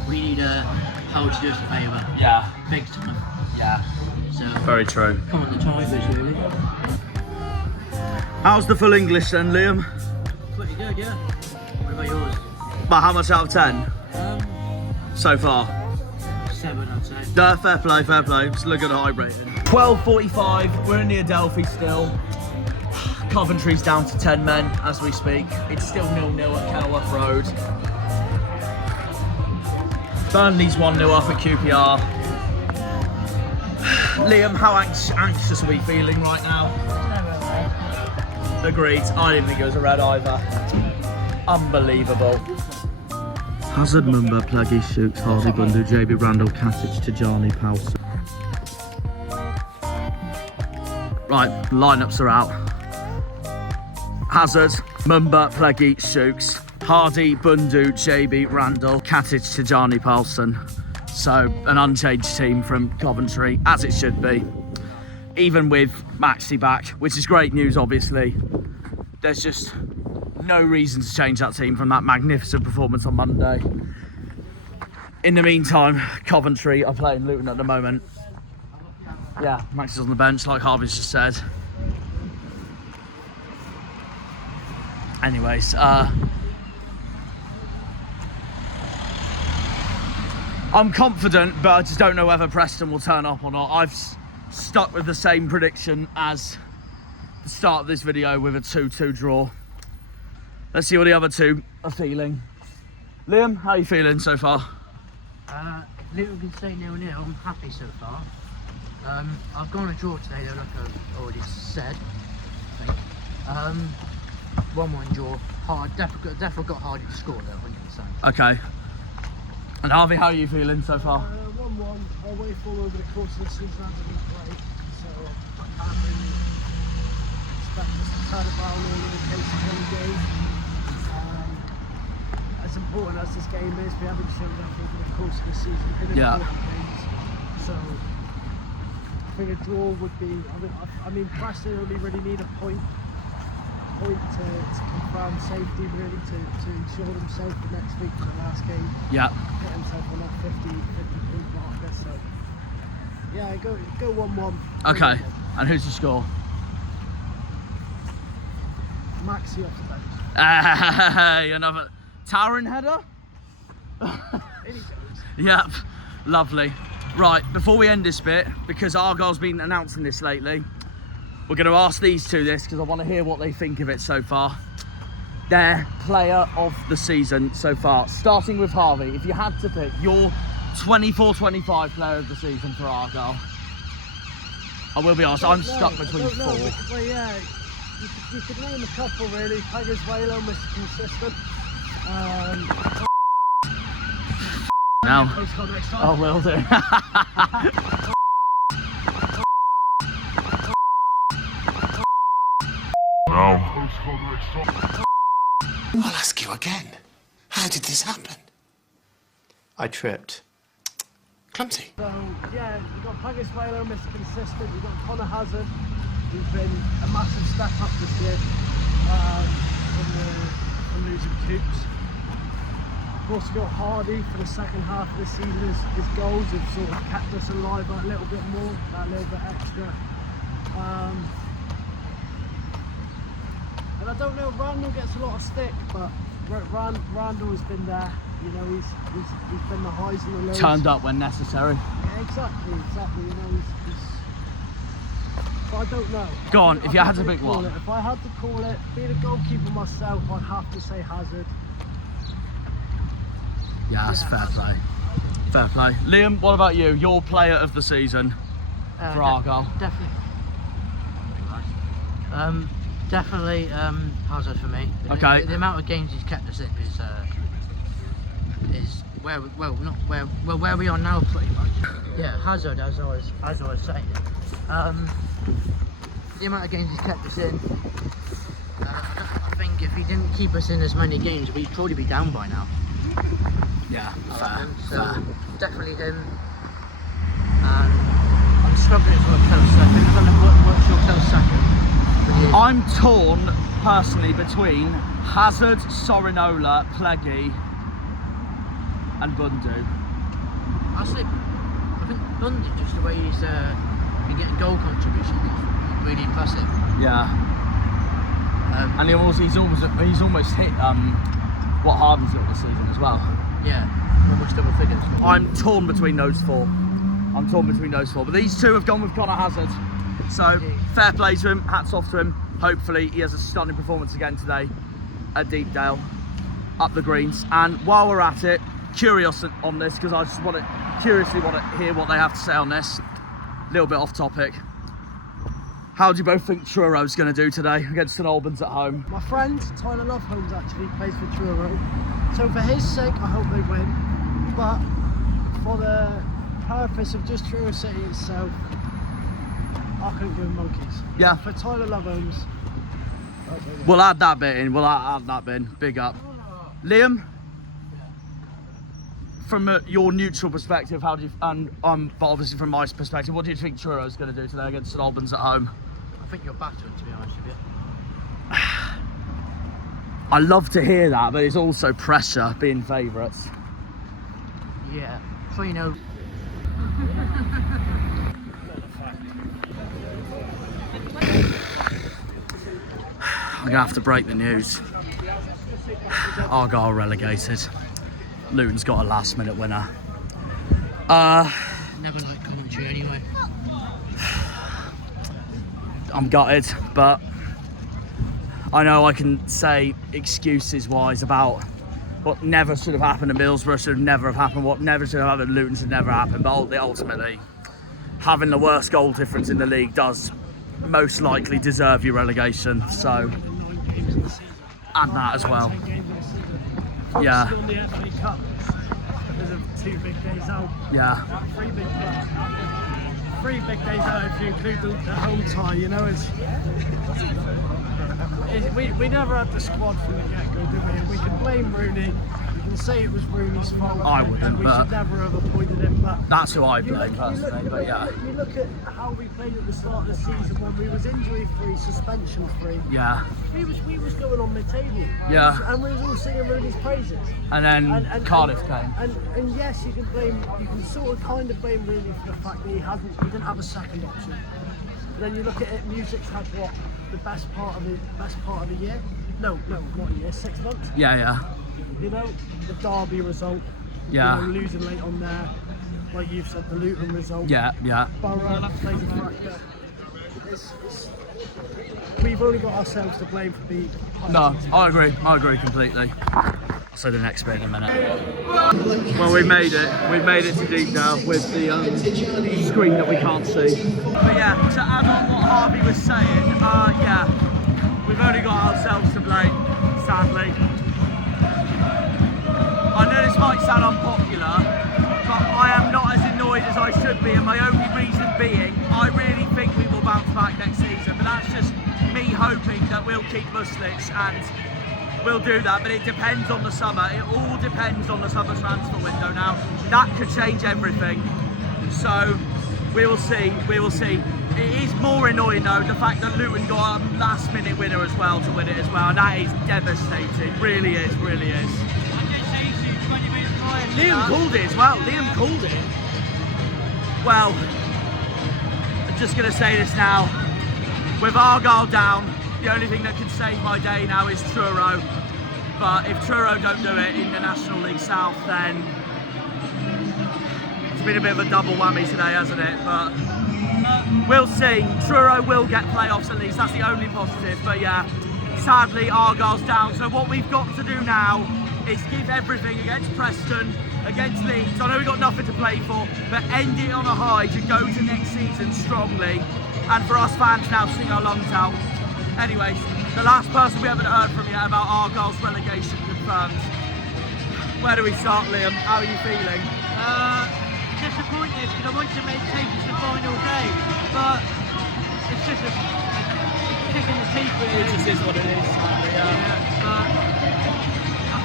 we need Hull to do us a favour. Yeah. Big time. Yeah. So very true. Come on, the Tigers really. How's the full English then, Liam? Pretty good, yeah. What about yours? But how much out of 10 so far? 7, I'd say. Fair play, fair play. Just look at the high rating. 12:45. We're in the Adelphi still. Coventry's down to 10 men as we speak. It's still 0-0 at Kenilworth Road. Burnley's 1-0 up at QPR. Liam, how anxious are we feeling right now? Agreed. I didn't think it was a red either. Unbelievable. Hazard, Mumba, Plaggy, Shooks, Hardy, Bundu, JB, Randall, Katic, Tijani, Powson. Right, lineups are out. Hazard, Mumba, Plaggy, Shooks, Hardy, Bundu, JB, Randall, Katic, Tijani, Powson. So, an unchanged team from Coventry, as it should be. Even with Matchday back, which is great news, obviously. There's just no reason to change that team from that magnificent performance on Monday. In the meantime, Coventry are playing Luton at the moment. Yeah, Max is on the bench, like Harvey's just said. Anyways, I'm confident, but I just don't know whether Preston will turn up or not. I've stuck with the same prediction as the start of this video with a 2-2 draw. Let's see what the other two are feeling. Liam, how are you feeling so far? Liverpool can stay 0-0. I'm happy so far. I've gone a draw today though, like I've already said. I think. 1-1 draw. Hard. Definitely got Hardy to score though, 100%. Okay. And Harvey, how are you feeling so far? 1-1. Our way forward over the course of the season hasn't been great, so I can't really expect us to turn it around all in the case of one game. As important as this game is, we haven't shown that over the course of the season in important games. So I think a draw would be. I mean, Preston only really need a point to confirm safety, really, to ensure themselves for next week for the last game. Yeah. Get himself on that 50 point marker. So yeah, go 1-1. Okay. And who's the score? Maxi off the bench. Hey, another towering header. Yep, lovely. Right, before we end this bit, because Argyle's been announcing this lately, we're going to ask these two this because I want to hear what they think of it so far. Their player of the season so far. Starting with Harvey, if you had to pick your 24-25 player of the season for Argyle, I will be honest, I'm stuck between four. Well, yeah, you could name a couple really. Peggers Whalo, Mr. Consistent. Now. Next time. Oh, will do. I'll ask you again. How did this happen? I tripped. Clumsy. So, yeah, you've got Peggers Whalo, Mr. Consistent. You've got Connor Hazard, who's been a massive step up this year from losing Coops. Of course, you've got Hardy for the second half of the season. His goals have sort of kept us alive a little bit more, that little bit extra. And I don't know, Randall gets a lot of stick, but Randall has been there. You know, he's been the highs and the lows. Turned up when necessary. Yeah, exactly. You know, but I don't know. Go on, if you had to pick one. If I had to call it, being a goalkeeper myself, I'd have to say Hazard. Yeah, that's fair play. Fair play. Liam, what about you? Your player of the season for Argyle? Definitely Hazard for me. Okay. The amount of games he's kept us in is where we are now pretty much. Yeah, Hazard, as I was saying. The amount of games he's kept us in. I think if he didn't keep us in as many games, we'd probably be down by now. Yeah, So definitely him. And I'm struggling for a close second. What's your close second? I'm torn personally between Hazard, Sorinola, Pleggy, and Bundu. I think Bundy, just the way he's been getting goal contribution, is really impressive. Yeah. And he's almost hit what Harvey's got this season as well. Yeah, almost double figures. I'm torn between those four. But these two have gone with Connor Hazard. So fair play to him, hats off to him. Hopefully he has a stunning performance again today at Deepdale, up the greens. And while we're at it, curious on this, because I just curiously want to hear what they have to say on this. A little bit off topic. How do you both think Truro's going to do today against St Albans at home? My friend, Tyler Loveholmes, actually plays for Truro. So for his sake, I hope they win. But for the purpose of just Truro City itself, I couldn't give him monkeys. Yeah. For Tyler Loveholmes, We'll add that bit in. Big up. Liam, from your neutral perspective, how do you, but obviously from my perspective, what do you think Truro's going to do today against St Albans at home? I think you're battering, to be honest with you. I love to hear that, but it's also pressure being favourites. Yeah, 3-0. I'm going to have to break the news. Argyle relegated. Luton's got a last minute winner. Never liked commentary anyway. I'm gutted, but I know I can say excuses wise about what never should have happened to Middlesbrough should never have happened. What never should have happened to Luton should never happen. But ultimately, having the worst goal difference in the league does most likely deserve you relegation. So, and that as well. Yeah. On the FA Cup because of 2 big days out. Yeah. 3 big days out if you include the home tie. You know, we never had the squad from the get-go, did we? And we can blame Rooney. We can say it was Rooney's fault. I wouldn't, and we but should never have appointed him. But that's who I blame personally. But yeah. You look at how we played at the start of the season when we was injury-free, suspension-free. Yeah. We was going on mid-table. Yeah. And we was all singing Rooney's praises. And then Cardiff came. And yes, you can sort of kind of blame Rooney for the fact that he didn't have a second option. And then you look at it, Music's had what, the best part of the year? No, not a year, 6 months. Yeah. You know, the Derby result. Yeah. You know, losing late on there, like you've said, the Luton result. Yeah. Borough plays a factor. We've only got ourselves to blame for being. No, I agree completely. I'll say the next bit in a minute. Well, we made it to Deepdale with the screen that we can't see. But yeah, to add on what Harvey was saying, yeah, we've only got ourselves to blame, sadly. I know this might sound unpopular, but I am not as annoyed as I should be, and my only reason being, I really think we will bounce back next season, but that's just me hoping that we'll keep Muslic and we'll do that, but it depends on the summer. It all depends on the summer transfer window now. That could change everything. So we will see. It is more annoying though, the fact that Luton got a last minute winner as well to win it as well, and that is devastating. Really is. Liam called it as well. Well, I'm just going to say this now. With Argyle down, the only thing that can save my day now is Truro. But if Truro don't do it in the National League South, then it's been a bit of a double whammy today, hasn't it? But we'll see. Truro will get playoffs at least. That's the only positive. But yeah, sadly, Argyle's down. So what we've got to do now is give everything against Preston, against Leeds. I know we've got nothing to play for, but end it on a high to go to next season strongly. And for us fans now, sing our lungs out. Anyways, the last person we haven't heard from yet about Argyle's relegation confirmed. Where do we start, Liam? How are you feeling? Disappointed because I wanted to take it to the final day, but it's just a kick in the teeth. Really. It just is what it is. Yeah, but I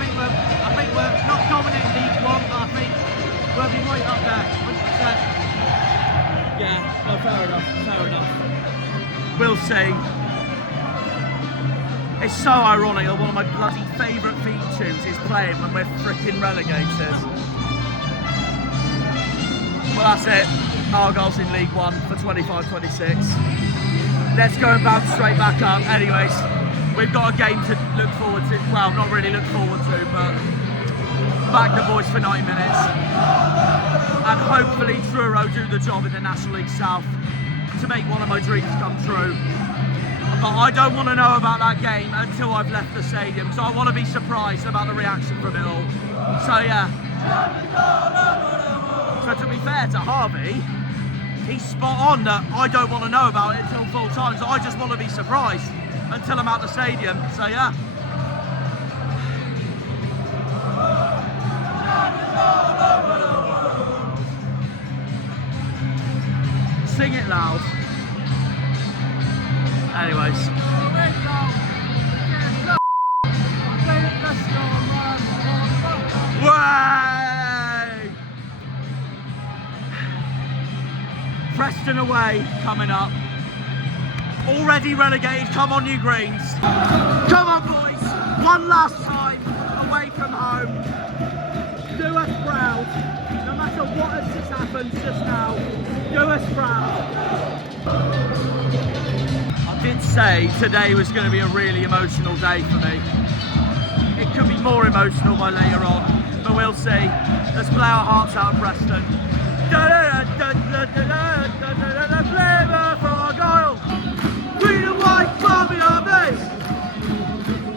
think we're not dominating League One, but I think we'll be right up there, 100%. Yeah, no, fair enough. We'll see. It's so ironic that one of my bloody favourite theme tunes is playing when we're freaking relegated. Well, that's it. Argyle's in League One for 25-26. Let's go and bounce straight back up. Anyways, we've got a game to look forward to. Well, not really look forward to, but back the boys for 90 minutes. And hopefully Truro do the job in the National League South to make one of my dreams come true. But I don't want to know about that game until I've left the stadium, so I want to be surprised about the reaction from it all. So yeah. So to be fair to Harvey, he's spot on that I don't want to know about it until full time, so I just want to be surprised until I'm out the stadium. So yeah. Sing it loud. Anyways. Way! Preston away coming up. Already relegated. Come on, New Greens. Come on, boys. One last time away from home. Do us proud. No matter what has just happened just now. Do us proud. I did say today was going to be a really emotional day for me. It could be more emotional by later on, but we'll see. Let's play our hearts out of Preston. Plymouth Argyle. Green and white, Barbie Army.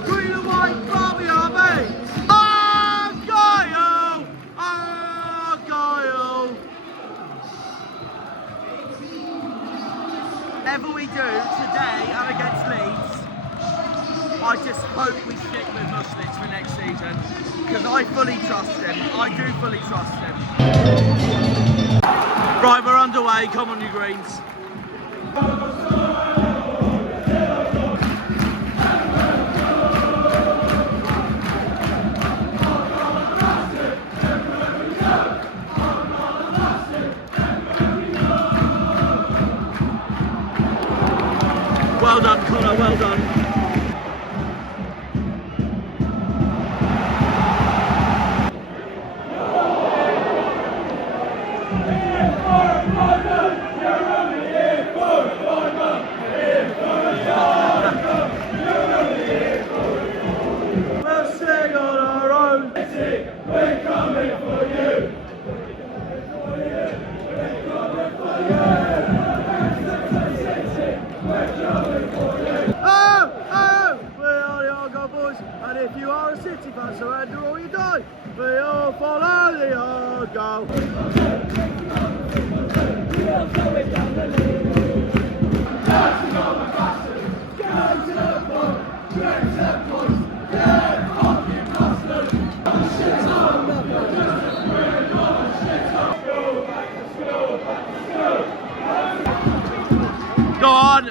Green and white, Barbie Army. I just hope we stick with Muslins for next season, because I fully trust him. I do fully trust him. Right, we're underway. Come on, you greens. Well done, Connor, well done. We'll sing on our own. We're coming for you. And if you are a City fan, surrender or you die. We all follow the Argyle. Go on.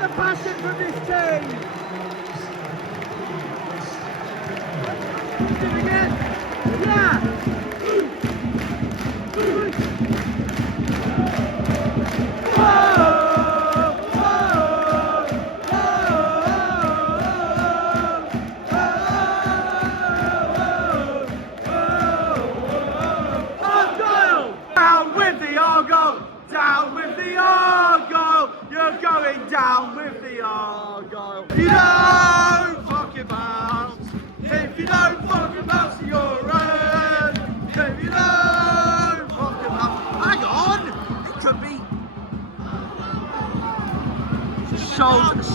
The passion from this team. Do it again. Yeah. Argyle! Down with the Argyle! Down with the Argyle! You're going down with the Argyle. If you don't fucking bounce, if you don't fucking bounce, you're red. If you don't fucking bounce, hang on, it could be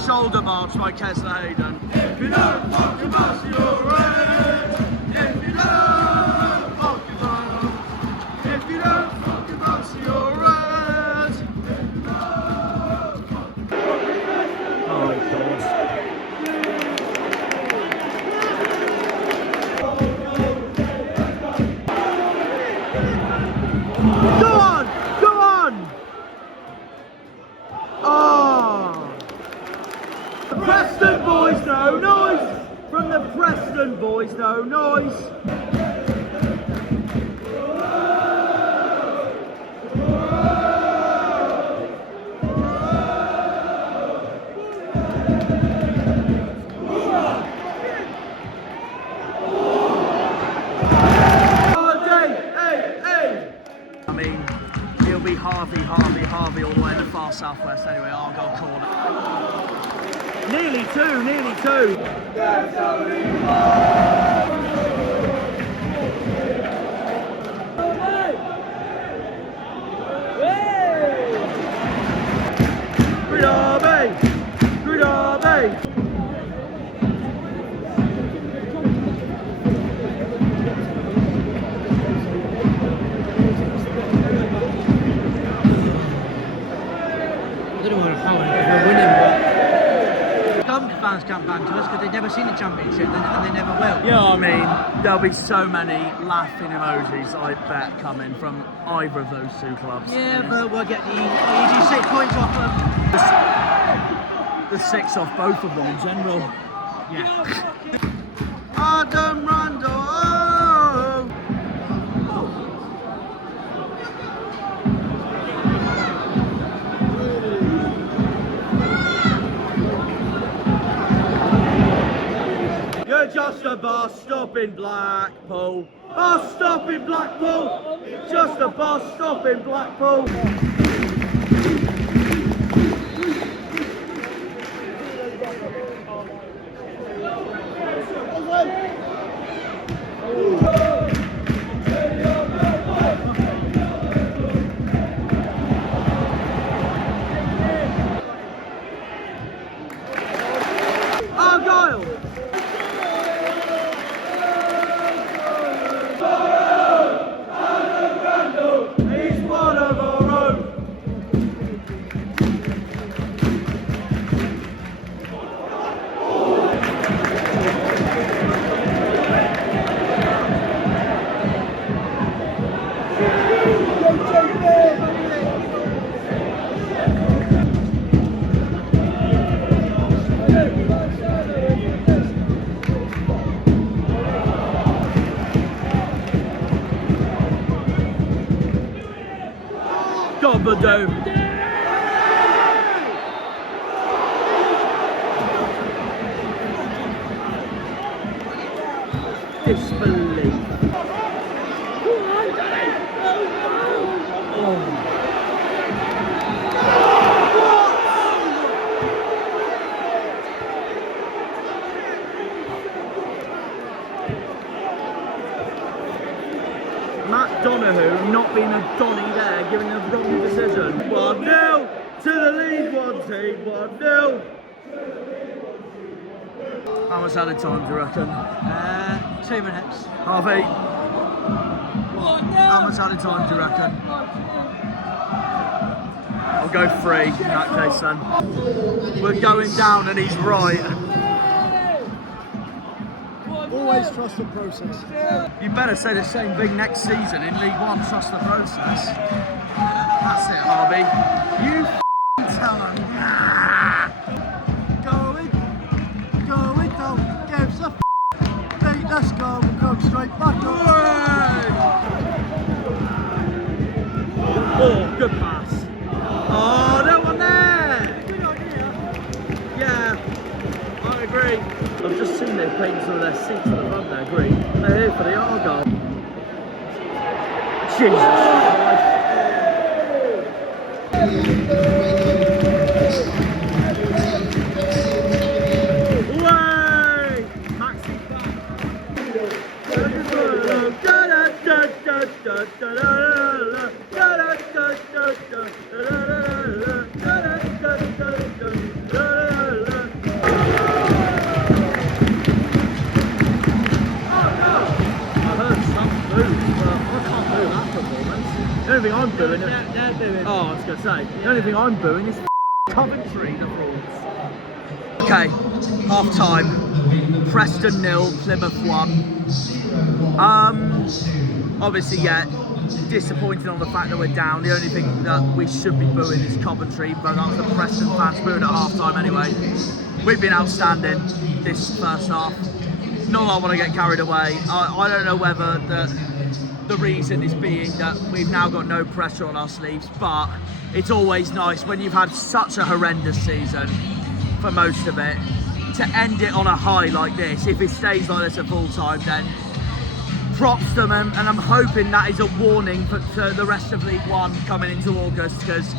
shoulder march by Kessler Hayden. If you don't fucking bounce, you're red. If you don't fucking bounce, if you don't fucking bounce, you're red. Go on! Go on! Oh! The Preston boys, no noise! From the Preston boys, no noise! Harvey all the way in the far southwest anyway, Argyle corner. Nearly two. There's only Good Derby! Some fans can't ban to us because they've never seen a championship and they never will. Yeah, I mean, there'll be so many laughing emojis, I bet, coming from either of those two clubs. Yeah, but we'll get the easy 6 points off them. The 6 off both of them in general. Yeah. Adam Randall, oh! You're just a bus stop in Blackpool. Bus stop in Blackpool. Just a bus stop in Blackpool. Argyle! but do. Disbelief. Matt Donahue not being a Donny there, giving the wrong decision. 1-0 to the Leeds one team, 1-0. How much added time do you reckon? 2 minutes. Harvey? How much added time do you reckon? I'll go 3 in that case then. We're going down and he's right. Always trust the process. You better say the same thing next season in League One, trust the process. That's it, Harvey. You tell him. Going, don't give a mate, let's go, we'll come straight back up. Oh, good pass. Oh, no one there. Yeah, I agree. I've just seen they're painting some of their seats at the front there, green. They're here for the Argyle. Jesus Christ. Way! Maxi back. The only thing I'm booing is... They're doing. Oh, I was going to say, the only thing I'm booing is Coventry, the frauds. Okay, half time. Preston 0, Plymouth 1. Obviously, yeah, disappointed on the fact that we're down. The only thing that we should be booing is Coventry, but that's the Preston fans booing at half time anyway. We've been outstanding this first half. Not that I want to get carried away. I don't know whether the reason is being that we've now got no pressure on our sleeves, but it's always nice when you've had such a horrendous season for most of it to end it on a high like this. If it stays like this at full time, then props to them, and I'm hoping that is a warning for the rest of League One coming into August, because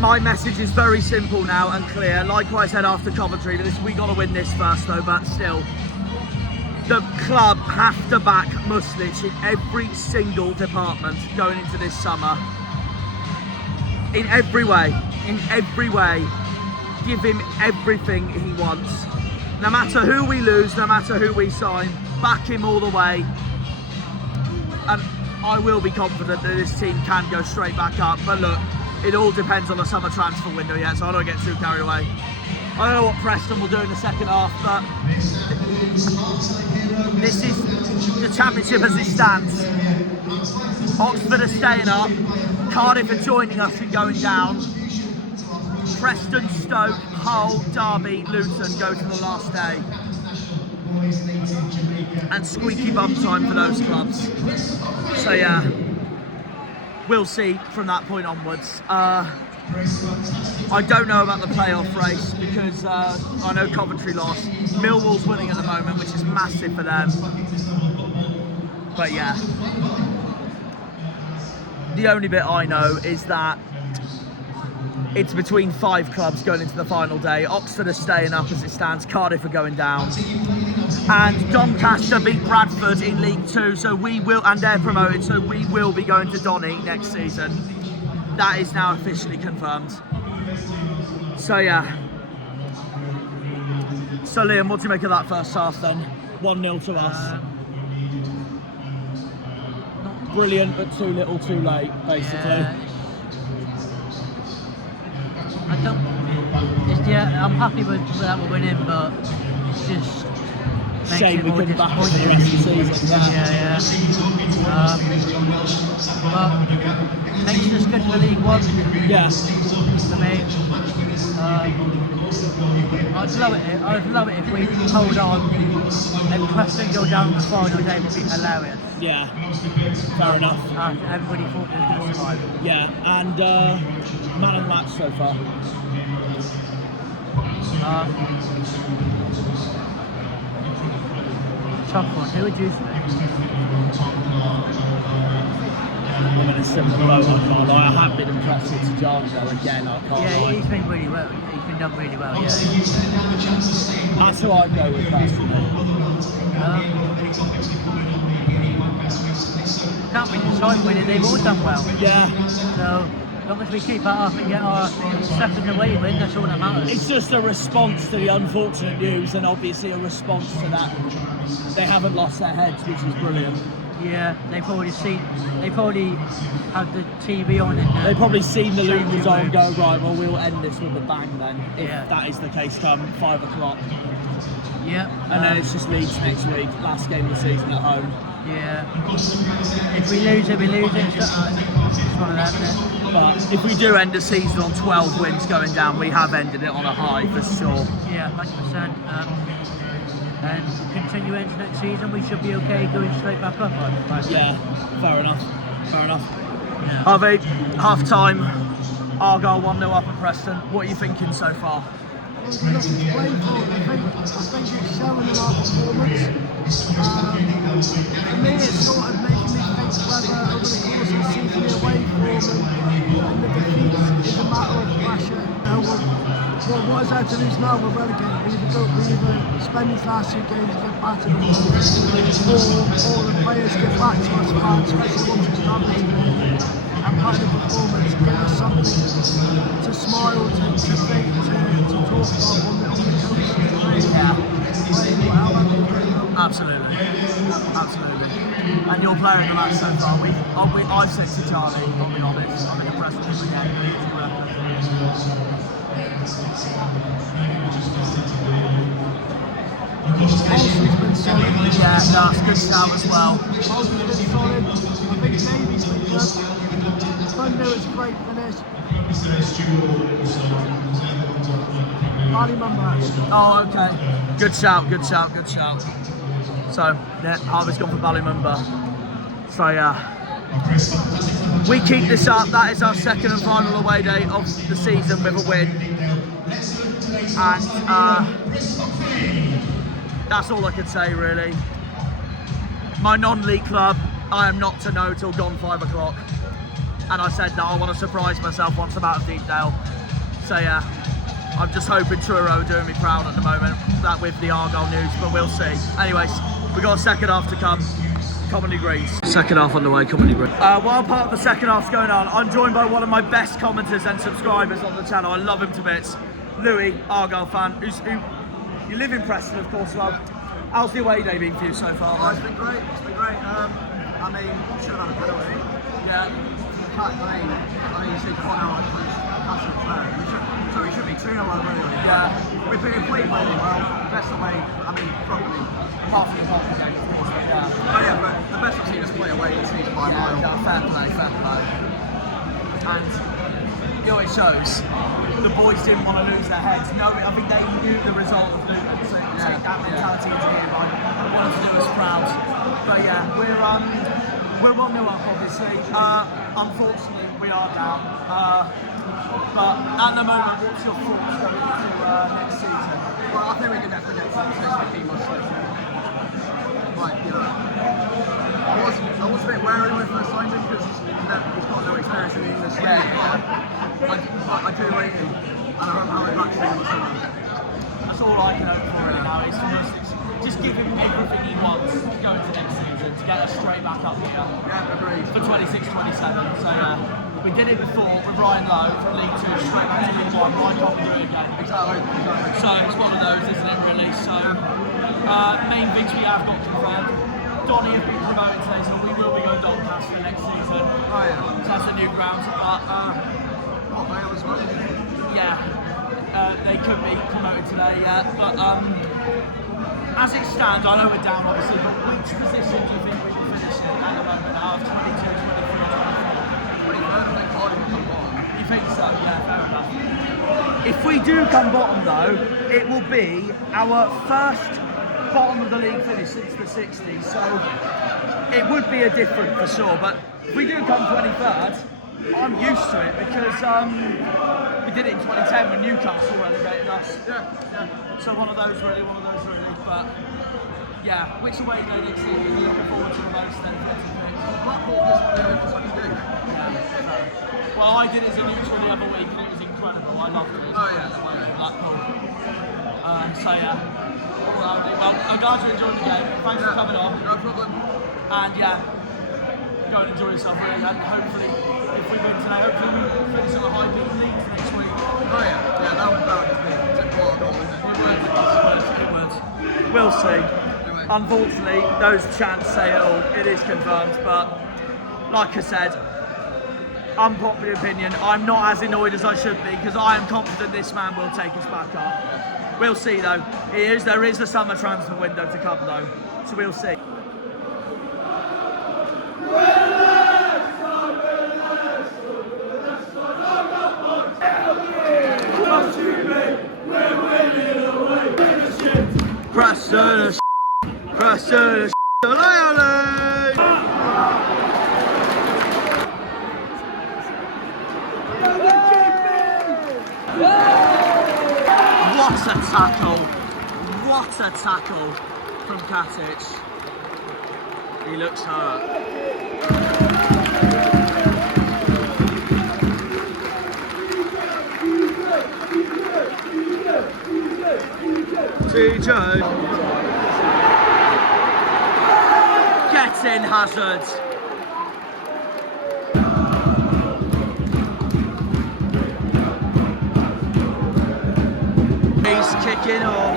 my message is very simple now and clear. Like I said after Coventry, we got to win this first though, but still, the club have to back Muslich in every single department going into this summer. In every way. Give him everything he wants. No matter who we lose, no matter who we sign, back him all the way. And I will be confident that this team can go straight back up. But look, it all depends on the summer transfer window yet, so I don't get too carried away. I don't know what Preston will do in the second half, but this is the championship as it stands. Oxford are staying up, Cardiff are joining us and going down. Preston, Stoke, Hull, Derby, Luton go to the last day. And squeaky bum time for those clubs. So yeah, we'll see from that point onwards. I don't know about the playoff race because I know Coventry lost. Millwall's winning at the moment, which is massive for them. But yeah, the only bit I know is that it's between 5 clubs going into the final day. Oxford are staying up as it stands, Cardiff are going down. And Doncaster beat Bradford in League 2, so we will, and they're promoted, so we will be going to Donny next season. That is now officially confirmed. So yeah. So Liam, what do you make of that first half then? 1-0 to us. Not brilliant, but too little too late, basically. Yeah, I'm happy with that we're winning, but it's just makes Shame it we more couldn't back it for the rest of the season. Yeah. But makes us good for League One. Yeah. For me. I'd love it if we hold on and Preston go down the final day. Would be hilarious. Yeah, fair enough. Everybody thought they were going to survive. Yeah, and man of the match so far. Tough one. Who would you say? I'm in a similar boat, I can't lie. I have been impressed with Tijani though, again, I can't lie. Yeah, he's been really well. He's been done really well, yeah. That's who I'd go with personally. Can't be decide with it, they've all done well. Yeah. So, as long as we keep that up and get our stuff in the way win, that's all that matters. It's just a response to the unfortunate news, and obviously a response to that. They haven't lost their heads, which is brilliant. Yeah, they've probably had the TV on and They've probably seen the changing Luton on and go, rooms. right, well, we'll end this with a bang then, if Yeah. that is the case come 5 o'clock. Yeah. And then it's just Leeds next week, last game of the season at home. Yeah. If we lose it, we lose it. It's one of them, isn't it? But if we do end the season on 12 wins going down, we have ended it on a high for sure. Yeah, 100%. And continue into next season, we should be okay going straight back up. Right? Yeah, fair enough. Fair enough. Yeah. Harvey, half time, Argyle 1-0 up at Preston. What are you thinking so far? There's nothing to play for. I think it's showing in our performance. For me, it's sort of making me think whether over the course of the season the away form and the defeats is a matter of pressure. What is there to lose now? We're relegated. We either spend these last 2 games and get battered or the players get back to us fans, especially once we've done it and put in a performance, give us something to smile, to think, to talk about on the coach. Absolutely. Absolutely. And your player in the match so far, I've said to Charlie, I'll be honest, I'm impressed with him again. Paulson's been solid. Yeah, that's good shout as well. Paulson's been solid. I think Davies been good. Thunder is a great finish. Oh, okay. Good shout, good shout, good shout. So, yeah, Harvey's gone for Ballymumba. So, yeah. We keep this up. That is our second and final away day of the season with a win. And that's all I can say, really. My non-league club, I am not to know till gone 5 o'clock. And I said that I want to surprise myself once I'm out of Deepdale. So, yeah. I'm just hoping Truro are doing me proud at the moment, that with the Argyle news, but we'll see. Anyways, we've got a second half to come. Comedy Greens. Second half on the way, Comedy Greens. While part of the second half's going on, I'm joined by one of my best commenters and subscribers on the channel. I love him to bits. Louis, Argyle fan, who you live in Preston, of course. Well, how's the away day been for you so far? Oh, it's been great. It's been great. I mean, should have had a penalty. Yeah. I mean, you see Cornwall passion player. We should be 2-0 up really. Yeah. We've been playing really well. Best away. I mean, probably. Apart from the Tottenham game, of course, but yeah. Oh yeah, but the best I've seen us play away this season by a mile. Yeah, fair play, fair play. And you know, it shows the boys didn't want to lose their heads. No, I think they knew the result of Luton, so take that mentality into game. I wanted to do us proud. But yeah, we're 1-0 up, obviously. Unfortunately, we are down. But at the moment, what's your thoughts going into next season? Well, I think we can definitely get some space for team us. Like, you know, I was a bit wary when we first signed him because he's got no experience in the English league. I do rate him, and I hope how it matches him in the summer. That's all I can hope for right now. Is just give him everything he wants to go into next season to get us straight back up here. Yeah, agreed. For 26-27. So we did it before with Ryan Lowe from League 2 straight back to League 1. Why can't we do it again? Exactly. So it's one of those, isn't it, really? So main things we have got confirmed. Donny have been promoted today, so we will be going Doncaster next season. Oh yeah. So that's a new ground. But Vale as well. yeah, they could be promoted today, yeah. But as it stands, I know we're down obviously, but which position do you think we will finish in at the moment out of 22, 23, 24? You think so? Yeah, fair enough. If we do come bottom though, it will be our first bottom of the league finish since the 60s, so it would be a different for sure. But if we do come 23rd, I'm used to it because we did it in 2010 when Newcastle relegated us. So one of those really. But yeah, which away day next year are you looking forward to the most then? Blackpool is one of the only ones I can do. Well, I did it as a neutral the other week and it was incredible. I loved it. Oh yeah. Blackpool. So yeah. Well, I'm glad you enjoyed the game. Thanks for coming on. No problem. And yeah, go and enjoy yourself really. And hopefully, if we win today, hopefully we finish on a high beat Leeds next week. Oh yeah, that would just be a goal, isn't it? It would. We'll see. Anyway. Unfortunately, those chants say it all. It is confirmed, but like I said, unpopular opinion, I'm not as annoyed as I should be because I am confident this man will take us back up. We'll see though. There is the summer transfer window to come though, so we'll see. Preston, Preston, What a tackle! What a tackle from Katic. He looks hurt. TJ. Get in, Hazard. He's kicking off.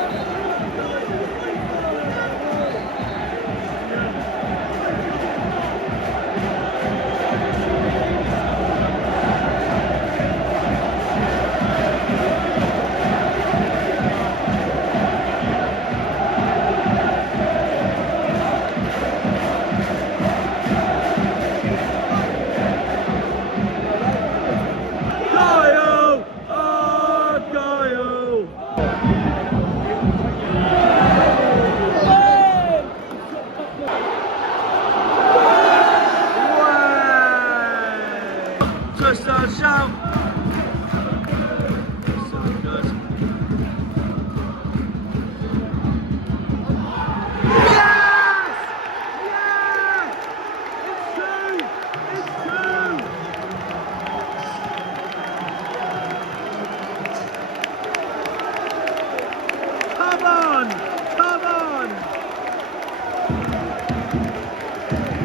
Just a shout. So good. Yes! Yes! It's true! It's true! Come on! Come on!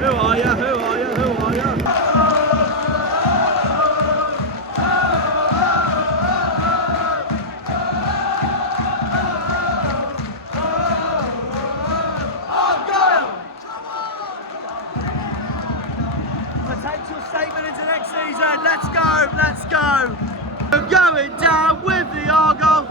Who are you? Who are you? Who are you? Potential statement into next season. Let's go, let's go. We're going down with the Argyle.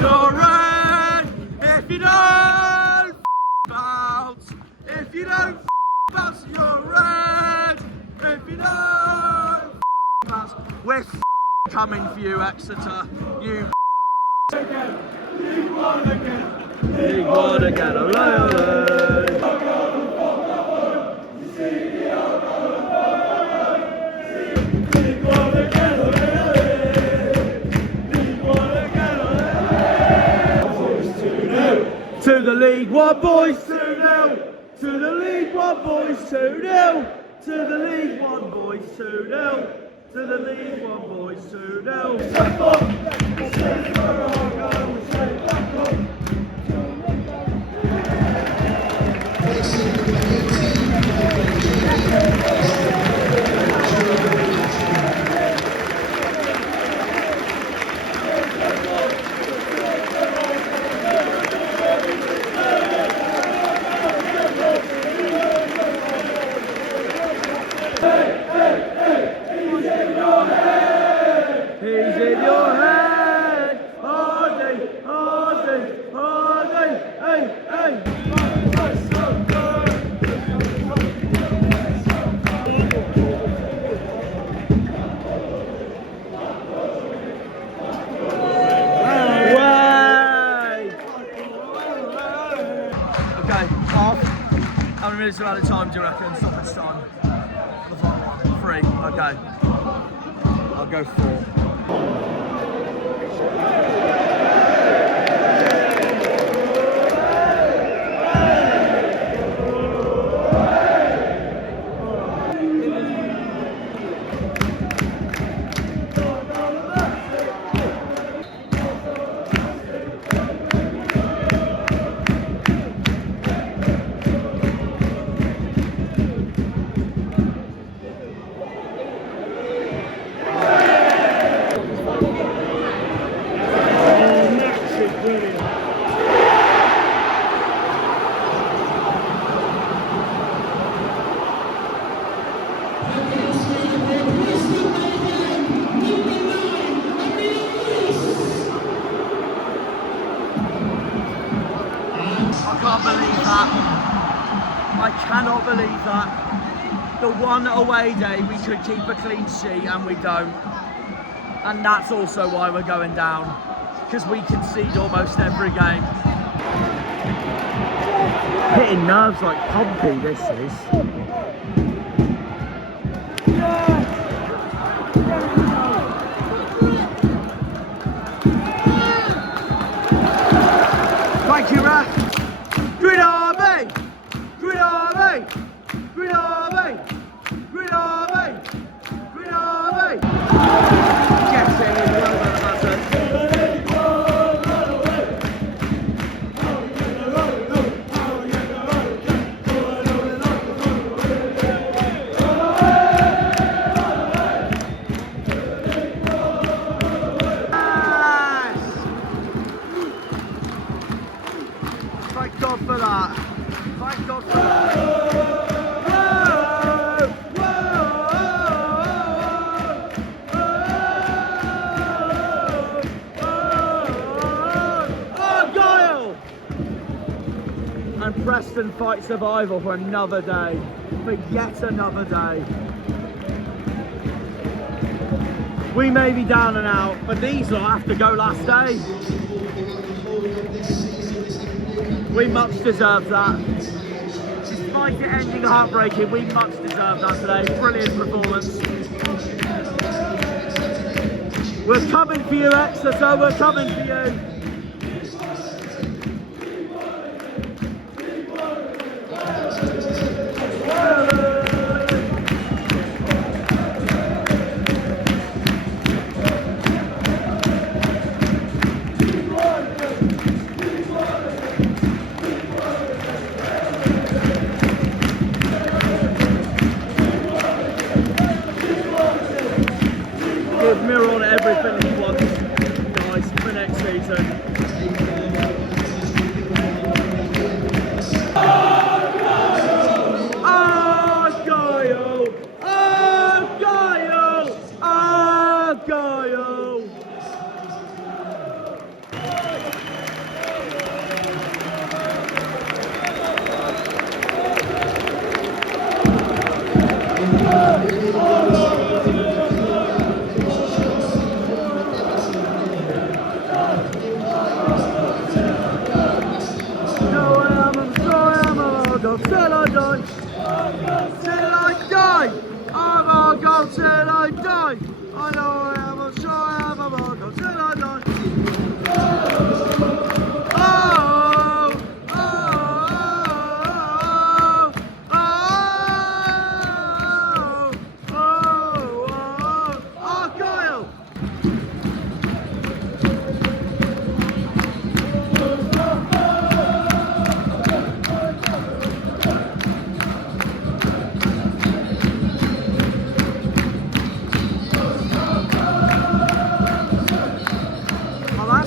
You're red if you don't bounce. If you don't bounce, you're red. If you don't bounce, we're coming for you, Exeter. You. League One again, ole ole. To the League One boys 2-0. To the League One boys 2-0. To the League One boys 2-0. To the League One boys 2-0. He's in your head, Hardy, Hardy. Okay, half. How many minutes amount of time do you reckon? Stoppage time. 3. Okay. I'll go 4. I cannot believe that. The one away day we could keep a clean sheet and we don't. And that's also why we're going down. Because we concede almost every game. Hitting nerves like Pompey, this is. Thank you, Raf. Green Army! Green Army! Green Army! Green Army! Green Army! Get it, well done, Pasty. Thank God for that. Thank God for that. Argyle! And Preston fight survival for another day. For yet another day. We may be down and out, but these lot have to go last day. We much deserve that. Despite it ending heartbreaking, we much deserve that today. Brilliant performance. We're coming for you, Exeter. We're coming for you. Give Miron everything he wants, guys, for next season. Argyle! Argyle! Argyle! Till I die, till I die, I'm Argyle till I die. I know I am, I'm sure I am, I'm Argyle till I die. Oh, oh, oh, oh, oh, Argyle!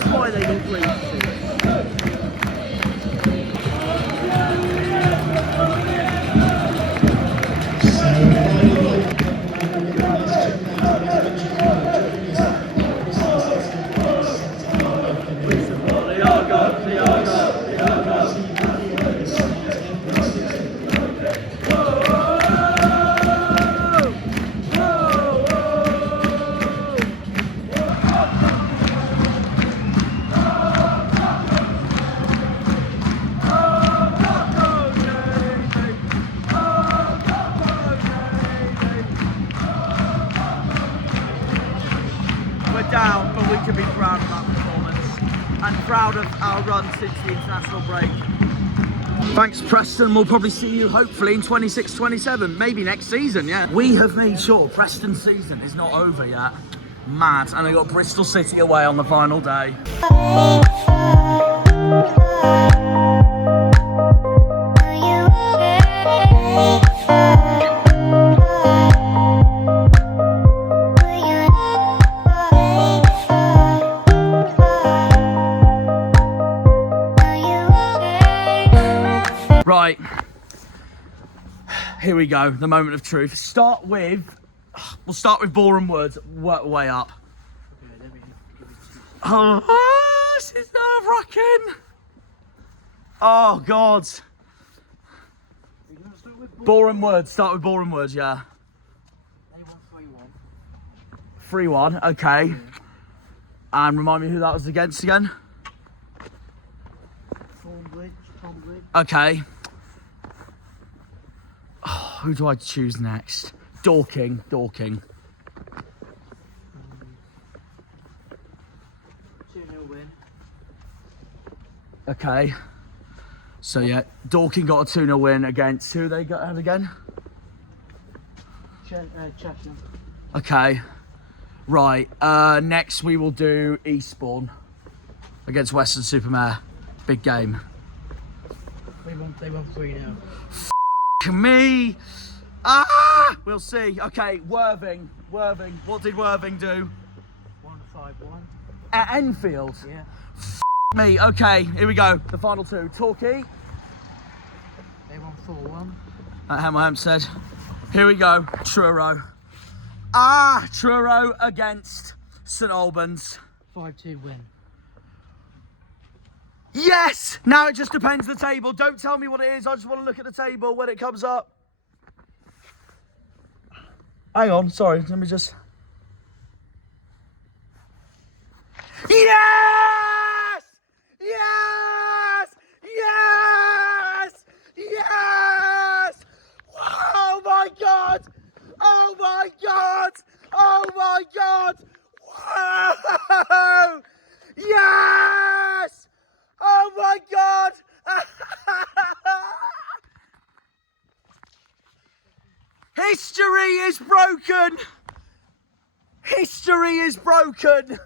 Why they get green sheets. our run since the international break. Thanks, Preston. We'll probably see you hopefully in 26-27, maybe next season, yeah. We have made sure Preston's season is not over yet. Mad. And they got Bristol City away on the final day. Right, here we go, the moment of truth. We'll start with boring words, work our way up. Oh, this is nerve-wracking. Oh, God. Boring words, start with boring words, yeah. 3-1, okay. And remind me who that was against again? Okay. Oh, who do I choose next? Dorking. 2-0 win. Okay. So yeah, Dorking got a 2-0 win against who they had again? Chatham. Okay. Right. Next we will do Eastbourne against Western-super-Mare. Big game. They won 3-0. Me. We'll see. Okay, Worthing. What did Worthing do? 1-5-1. At Enfield. Yeah. Me. Okay, here we go. The final two. Torquay. They won 4-1. At Hemel Hempstead. Here we go. Truro. Truro against St Albans. 5-2 win. Yes! Now it just depends the table. Don't tell me what it is. I just want to look at the table when it comes up. Hang on. Sorry. Let me just... Yes! Yes! Yes! Yes! Oh, my God! Oh, my God! Oh, my God! Whoa! Yes! Oh my God! History is broken! History is broken!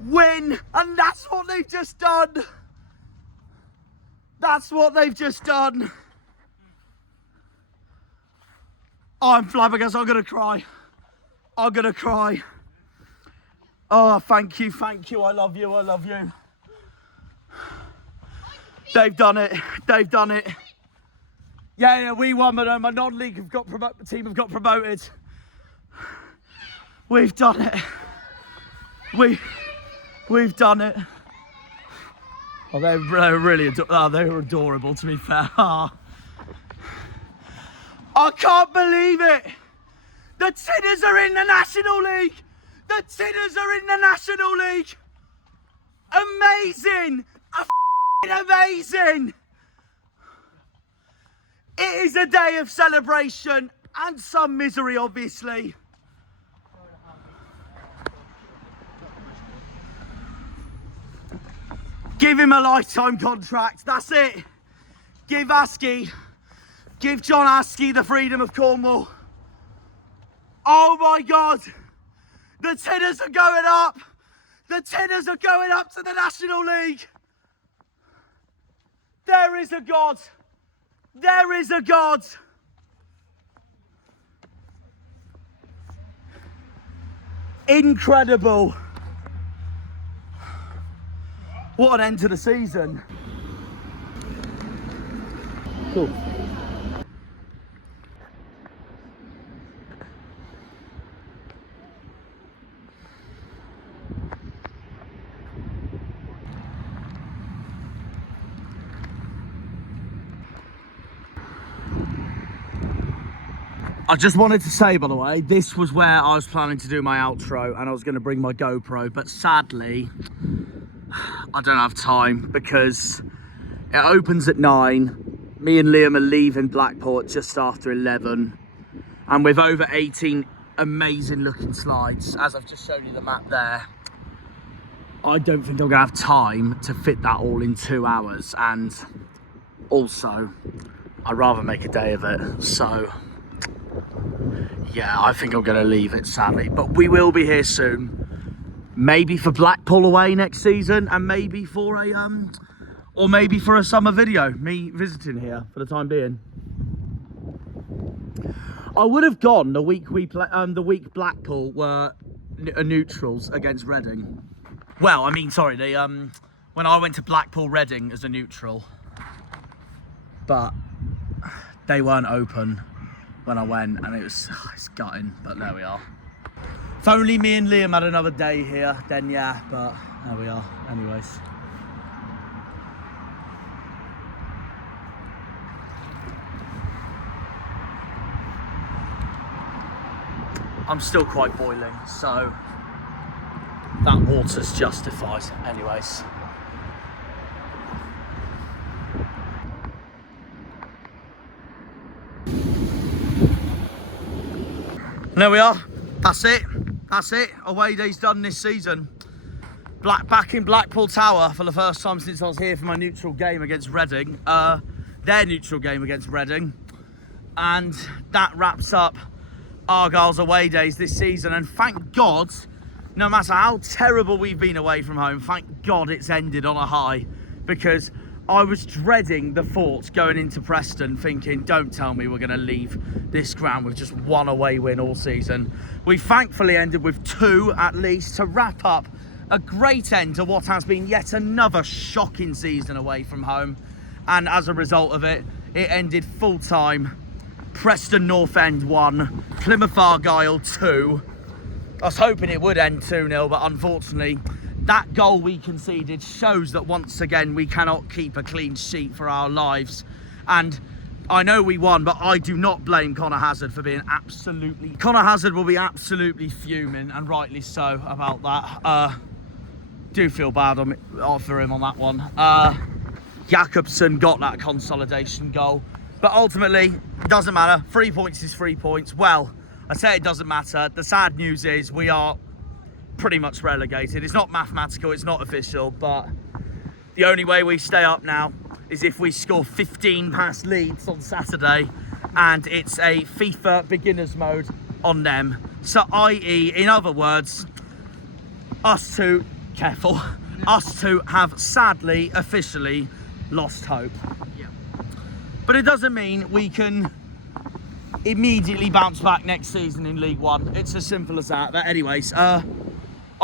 Win! And that's what they've just done! That's what they've just done! Oh, I'm flabbergasted. I'm gonna cry. I'm gonna cry. Oh, thank you, I love you, I love you. They've done it, Yeah, we won, but my non-league team have got promoted. We've done it. We've done it. Oh, they were really they were adorable, to be fair. I can't believe it. The Tinners are in the National League. The Tinners are in the National League. Amazing. Amazing. It is a day of celebration and some misery, obviously. Give him a lifetime contract. That's it. Give John Askey the freedom of Cornwall. Oh my God. The Tinners are going up. The Tinners are going up to the National League. There is a God. There is a God. Incredible. What an end to the season. Cool. I just wanted to say, by the way, this was where I was planning to do my outro and I was going to bring my GoPro, but sadly, I don't have time because it opens at 9. Me and Liam are leaving Blackport just after 11. And with over 18 amazing looking slides, as I've just shown you the map there. I don't think I'm gonna have time to fit that all in 2 hours, and also I'd rather make a day of it. So yeah, I think I'm gonna leave it, sadly, but we will be here soon. Maybe for Blackpool away next season, and maybe for a summer video, me visiting here for the time being. I would have gone the week the week Blackpool were neutrals against Reading. Well, I mean, sorry, when I went to Blackpool Reading as a neutral, but they weren't open when I went, and it's gutting, but there we are. If only me and Liam had another day here, then yeah, but there we are, anyways. I'm still quite boiling, so that water's justified, anyways. And there we are, that's it. That's it, away day's done this season. Back in Blackpool Tower for the first time since I was here for my neutral game against Reading. Their neutral game against Reading. And that wraps up Argyle's away days this season. And thank God, no matter how terrible we've been away from home, thank God it's ended on a high. Because I was dreading the thoughts going into Preston, thinking, don't tell me we're going to leave this ground with just one away win all season. We thankfully ended with 2 at least to wrap up a great end to what has been yet another shocking season away from home. And as a result of it, it ended full time. Preston North End 1, Plymouth Argyle 2. I was hoping it would end 2-0, but unfortunately, that goal we conceded shows that once again we cannot keep a clean sheet for our lives. And I know we won, but I do not blame Connor Hazard for being absolutely... Connor Hazard will be absolutely fuming, and rightly so, about that. Do feel bad for him on that one. Jakobsen got that consolidation goal, but ultimately, it doesn't matter. 3 points is 3 points. Well, I say it doesn't matter. The sad news is we are pretty much relegated. It's not mathematical, it's not official, but the only way we stay up now is if we score 15 past Leeds on Saturday, and it's a FIFA beginners mode on them. So i.e., in other words, us two have sadly officially lost hope. Yeah. But it doesn't mean we can immediately bounce back next season in League One. It's as simple as that. But anyways, I'll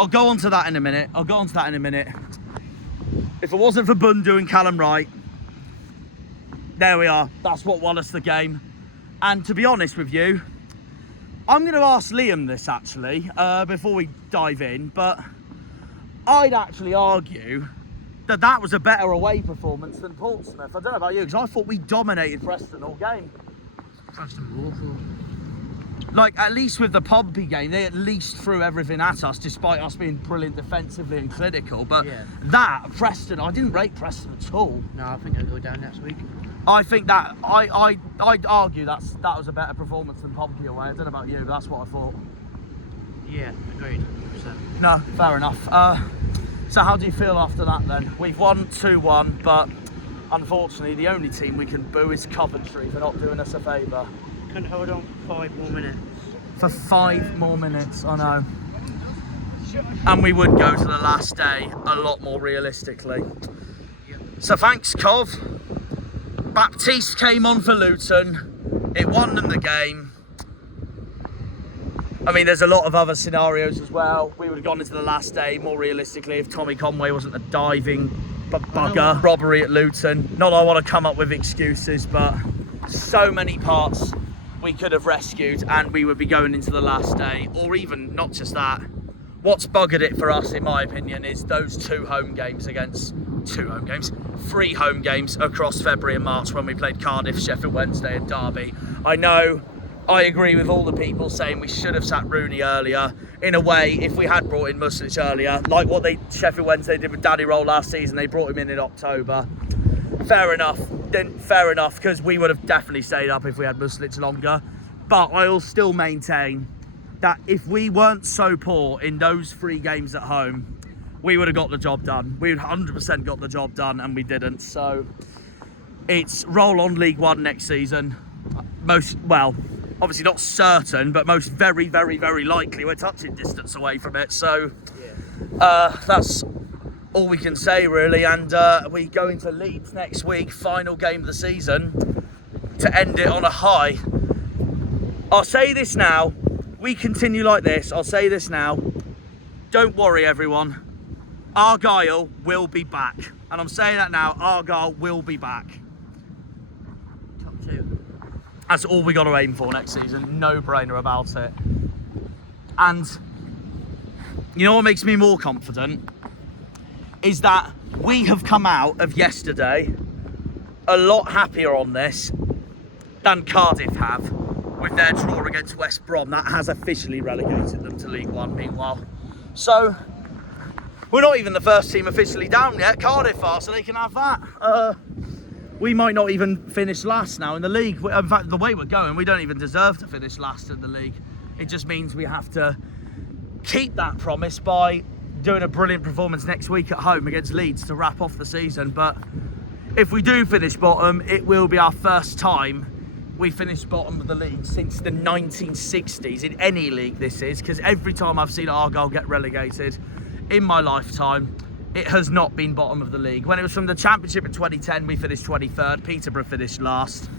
go on to that in a minute. If it wasn't for Bundu and Callum Wright, there we are. That's what won us the game. And to be honest with you, I'm going to ask Liam this actually, before we dive in, but I'd actually argue that that was a better away performance than Portsmouth. I don't know about you, because I thought we dominated Preston all game. Preston were awful. Like, at least with the Pompey game, they at least threw everything at us, despite us being brilliant defensively and clinical. But yeah, that, Preston, I didn't rate Preston at all. no, I think they'll go down next week. I think that, I'd argue that was a better performance than Pompey away. I don't know about you, but that's what I thought. Yeah, agreed. 100%. No, fair enough. So how do you feel after that then? We've won 2-1, but unfortunately the only team we can boo is Coventry for not doing us a favour. Couldn't hold on for 5 more minutes. For 5 more minutes, I know. And we would go to the last day a lot more realistically. Yep. So thanks, Cov. Baptiste came on for Luton. It won them the game. I mean, there's a lot of other scenarios as well. We would have gone into the last day more realistically if Tommy Conway wasn't a diving bugger. Robbery at Luton. Not that I want to come up with excuses, but so many parts we could have rescued and we would be going into the last day. Or even not just that. What's buggered it for us, in my opinion, is those 3 home games across February and March when we played Cardiff, Sheffield Wednesday and Derby. I know, I agree with all the people saying we should have sat Rooney earlier. In a way, if we had brought in Muslic earlier, like what Sheffield Wednesday did with Daddy Roll last season, they brought him in October. Fair enough, because we would have definitely stayed up if we had Muslic longer. But I'll still maintain that if we weren't so poor in those 3 games at home, we would have got the job done. We would 100% got the job done, and we didn't. So it's roll on League One next season. Well, obviously not certain, but most very, very, very likely we're touching distance away from it. So that's all we can say, really. And we go into Leeds next week, final game of the season, to end it on a high. I'll say this now. We continue like this. I'll say this now. Don't worry, everyone. Argyle will be back. And I'm saying that now. Argyle will be back. Top 2. That's all we got to aim for next season. No brainer about it. And you know what makes me more confident? Is that we have come out of yesterday a lot happier on this than Cardiff have with their draw against West Brom. That has officially relegated them to League One, meanwhile. So we're not even the first team officially down yet. Cardiff are, so they can have that. We might not even finish last now in the league. In fact, the way we're going, we don't even deserve to finish last in the league. It just means we have to keep that promise by doing a brilliant performance next week at home against Leeds to wrap off the season. But if we do finish bottom, it will be our first time we finished bottom of the league since the 1960s, in any league this is, because every time I've seen Argyle get relegated in my lifetime, it has not been bottom of the league. When it was from the Championship in 2010, we finished 23rd. Peterborough finished last.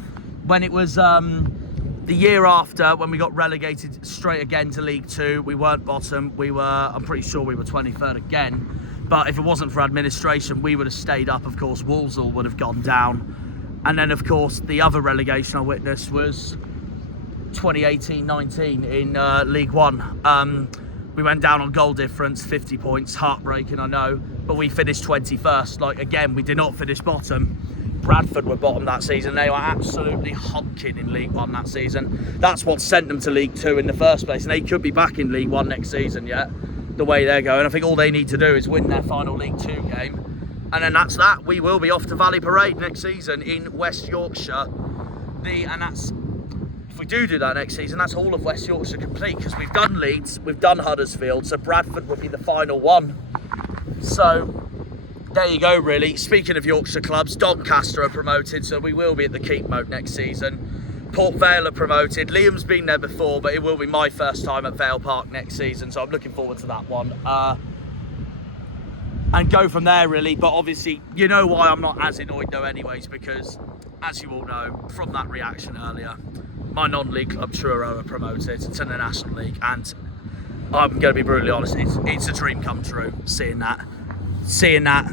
When it was the year after, when we got relegated straight again to League Two, we weren't bottom. I'm pretty sure we were 23rd again. But if it wasn't for administration, we would have stayed up. Of course, Walsall would have gone down. And then, of course, the other relegation I witnessed was 2018-19 in League One. We went down on goal difference, 50 points, heartbreaking, I know, but we finished 21st. Like, again, we did not finish bottom. Bradford were bottom that season. They were absolutely honking in League One that season. That's what sent them to League Two in the first place, and they could be back in League One next season yet, the way they're going. I think all they need to do is win their final League Two game, and then that's that. We will be off to Valley Parade next season in West Yorkshire. If we do that next season, that's all of West Yorkshire complete, because we've done Leeds, we've done Huddersfield, so Bradford will be the final one. So there you go, really. Speaking of Yorkshire clubs, Doncaster are promoted, so we will be at the Keep Moat next season. Port Vale are promoted. Liam's been there before, but it will be my first time at Vale Park next season, so I'm looking forward to that one. And go from there, really. But obviously, you know why I'm not as annoyed though anyways, because as you all know from that reaction earlier, my non-league club Truro are promoted to the National League, and I'm going to be brutally honest, it's a dream come true seeing that,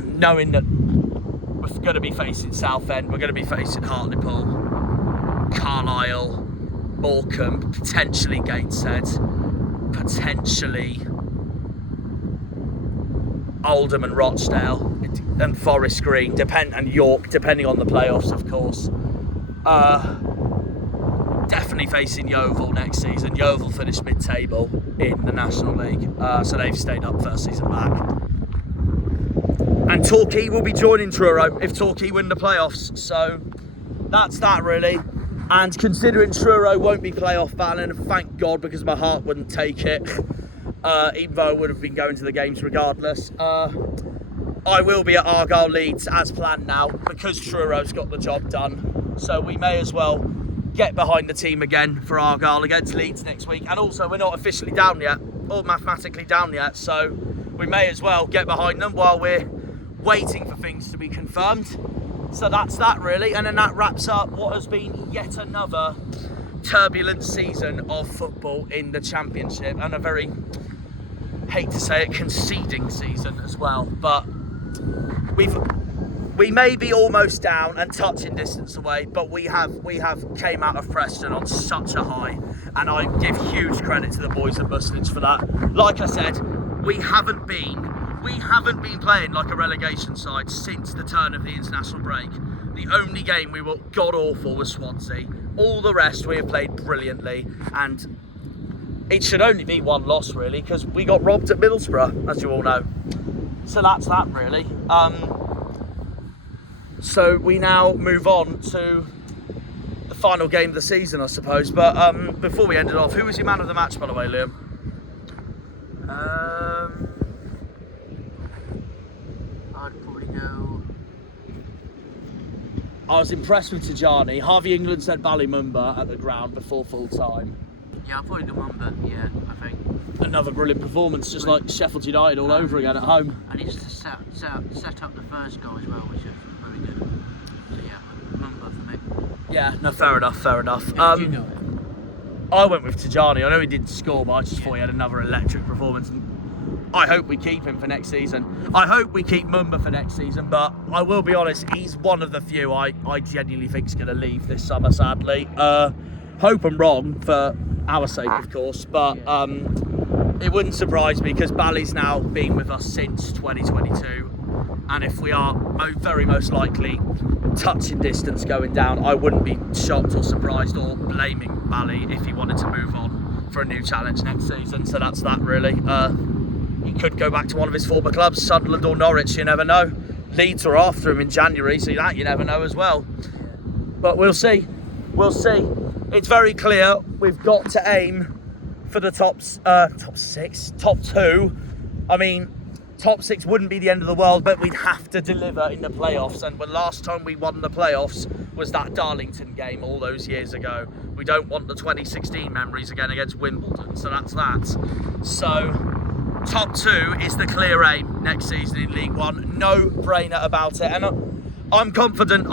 knowing that we're going to be facing Southend, we're going to be facing Hartlepool, Carlisle, Morecambe, potentially Gateshead, potentially Oldham and Rochdale, and Forest Green, and York, depending on the playoffs, of course. Definitely facing Yeovil next season. Yeovil finished mid-table in the National League, so they've stayed up first season back. And Torquay will be joining Truro if Torquay win the playoffs. So that's that, really. And considering Truro won't be playoff battling, thank God, because my heart wouldn't take it, even though I would have been going to the games regardless. I will be at Argyle Leeds as planned now, because Truro's got the job done. So we may as well get behind the team again for Argyle against Leeds next week. And also, we're not officially down yet, or mathematically down yet, so we may as well get behind them while we're waiting for things to be confirmed. So that's that, really. And then that wraps up what has been yet another turbulent season of football in the Championship, and a very, hate to say it, conceding season as well. But we may be almost down and touching distance away, but we have came out of Preston on such a high, and I give huge credit to the boys at Bustage for that. Like I said, we haven't been playing like a relegation side since the turn of the international break. The only game we were god awful was Swansea. All the rest we have played brilliantly, and it should only be one loss, really, because we got robbed at Middlesbrough, as you all know. So that's that, really. So we now move on to the final game of the season, I suppose. But before we end it off, who was your man of the match, by the way, Liam? I'd probably go. I was impressed with Tajani. Harvey England said Ballymumba at the ground before full time. Yeah, I'd probably go Mumba. Yeah, I think. Another brilliant performance, just like Sheffield United all over again at home. And he's set up the first goal as well, which is very good. So yeah, Mumba for me. Yeah, no, fair enough. Yeah, you know it. I went with Tajani. I know he didn't score, but I just thought he had another electric performance. And I hope we keep him for next season. I hope we keep Mumba for next season, but I will be honest, he's one of the few I genuinely think is going to leave this summer, sadly. Hope I'm wrong for our sake, of course, but it wouldn't surprise me because Bally's now been with us since 2022. And if we are very most likely touching distance going down, I wouldn't be shocked or surprised or blaming Bally if he wanted to move on for a new challenge next season. So that's that really. He could go back to one of his former clubs, Sunderland or Norwich, you never know. Leeds are after him in January, so that you never know as well. But we'll see. It's very clear we've got to aim for the top two. I mean, top six wouldn't be the end of the world, but we'd have to deliver in the playoffs. And the last time we won the playoffs was that Darlington game all those years ago. We don't want the 2016 memories again against Wimbledon, so that's that. So top two is the clear aim next season in League One. No brainer about it. And I'm confident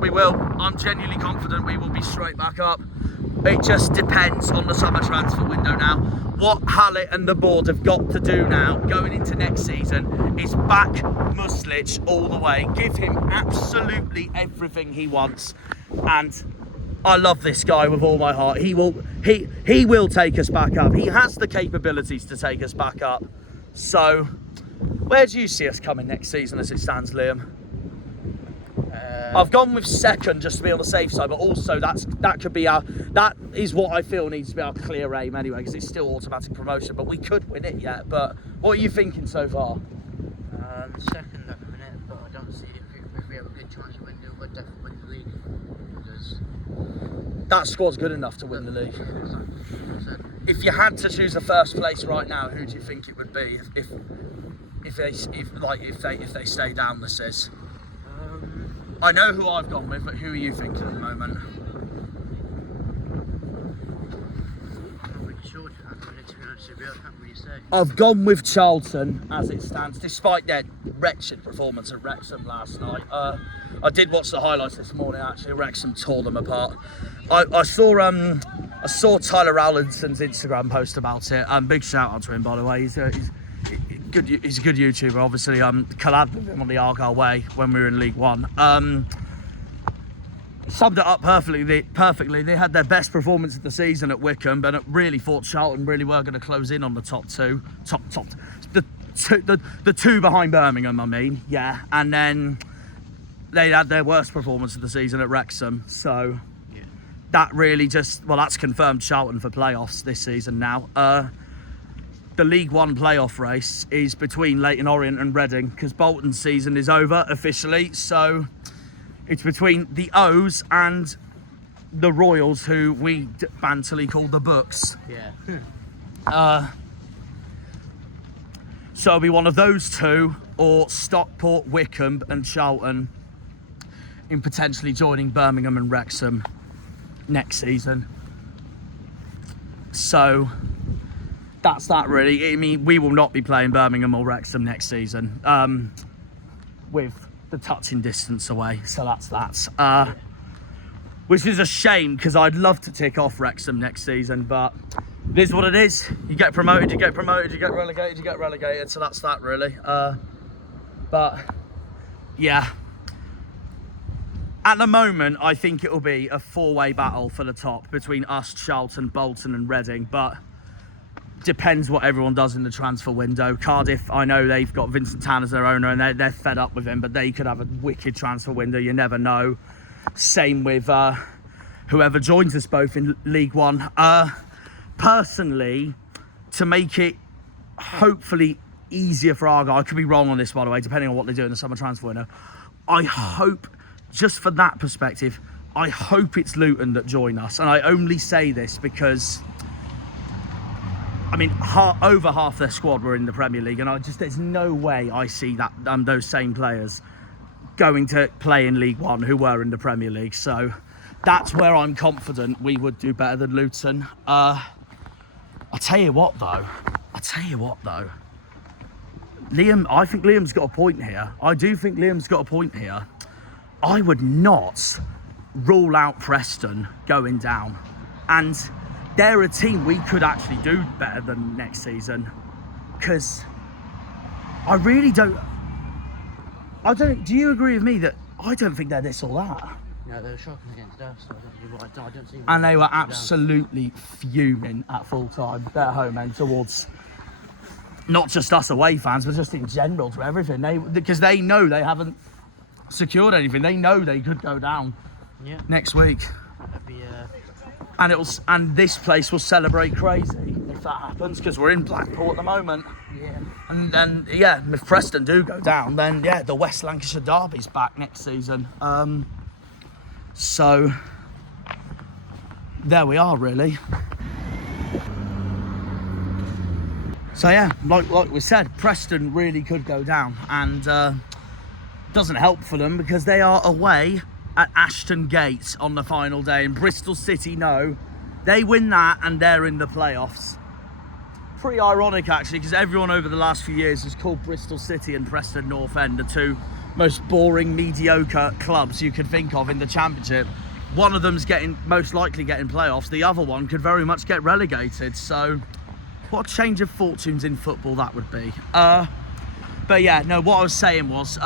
we will. I'm genuinely confident we will be straight back up. It just depends on the summer transfer window now. What Hallett and the board have got to do now, going into next season, is back Muslich all the way. Give him absolutely everything he wants. And I love this guy with all my heart. He will take us back up. He has the capabilities to take us back up. So, where do you see us coming next season as it stands, Liam? I've gone with second just to be on the safe side, but also that is what I feel needs to be our clear aim anyway, because it's still automatic promotion, but we could win it yet. But what are you thinking so far? Second at the minute, but I don't see if we have a good chance to win it, we'll definitely win the league. Because that squad's good enough to win the league. If you had to choose a first place right now, who do you think it would be if they stay down? This is. I know who I've gone with, but who are you thinking at the moment? I'm not really sure, to be honest with you. I can't really say. I've gone with Charlton as it stands, despite their wretched performance at Wrexham last night. I did watch the highlights this morning. Actually, Wrexham tore them apart. I saw Tyler Rowlandson's Instagram post about it. Big shout out to him, by the way. He's a good YouTuber. Obviously, collabed with him on the Argyle Way when we were in League One. Summed it up perfectly. They had their best performance of the season at Wycombe, and it really thought Charlton really were going to close in on the top two. The two behind Birmingham, I mean, yeah. And then they had their worst performance of the season at Wrexham. So that really that's confirmed Charlton for playoffs this season now. The League One playoff race is between Leyton Orient and Reading, because Bolton's season is over officially. So it's between the O's and the Royals, who we banterly call the Books. Yeah. So it'll be one of those two, or Stockport, Wycombe and Charlton in potentially joining Birmingham and Wrexham next season. So that's that really. I mean, we will not be playing Birmingham or Wrexham next season, with the touching distance away. So that's that. Which is a shame, because I'd love to tick off Wrexham next season, but it is what it is. You get promoted, you get relegated, you get relegated. So that's that really. But yeah. At the moment, I think it will be a four-way battle for the top between us, Charlton, Bolton and Reading, but depends what everyone does in the transfer window. Cardiff, I know they've got Vincent Tan as their owner and they're fed up with him, but they could have a wicked transfer window. You never know. Same with whoever joins us both in League One. Personally, to make it hopefully easier for Argyle, I could be wrong on this, by the way, depending on what they do in the summer transfer window. I hope, just for that perspective, I hope it's Luton that join us. And I only say this because, I mean, over half their squad were in the Premier League, and there's no way I see that those same players going to play in League One who were in the Premier League. So that's where I'm confident we would do better than Luton. I tell you what though, Liam, I think Liam's got a point here. I do think Liam's got a point here. I would not rule out Preston going down, and they're a team we could actually do better than next season, because I really don't. Do you agree with me that I don't think they're this or that? No, they were shocking against us, so I don't see. And they were absolutely fuming at full time, their home end, towards not just us away fans, but just in general to everything. Because they know they haven't secured anything. They know they could go down next week. That'd be, and this place will celebrate crazy if that happens, because we're in Blackpool at the moment. Yeah. And then, if Preston do go down, then, the West Lancashire Derby's back next season. So, there we are, really. So, like we said, Preston really could go down. And doesn't help for them because they are away at Ashton Gate on the final day. And Bristol City know they win that and they're in the playoffs. Pretty ironic, actually, because everyone over the last few years has called Bristol City and Preston North End the two most boring, mediocre clubs you could think of in the Championship. One of them's most likely getting playoffs. The other one could very much get relegated. So, what a change of fortunes in football that would be. But what I was saying was,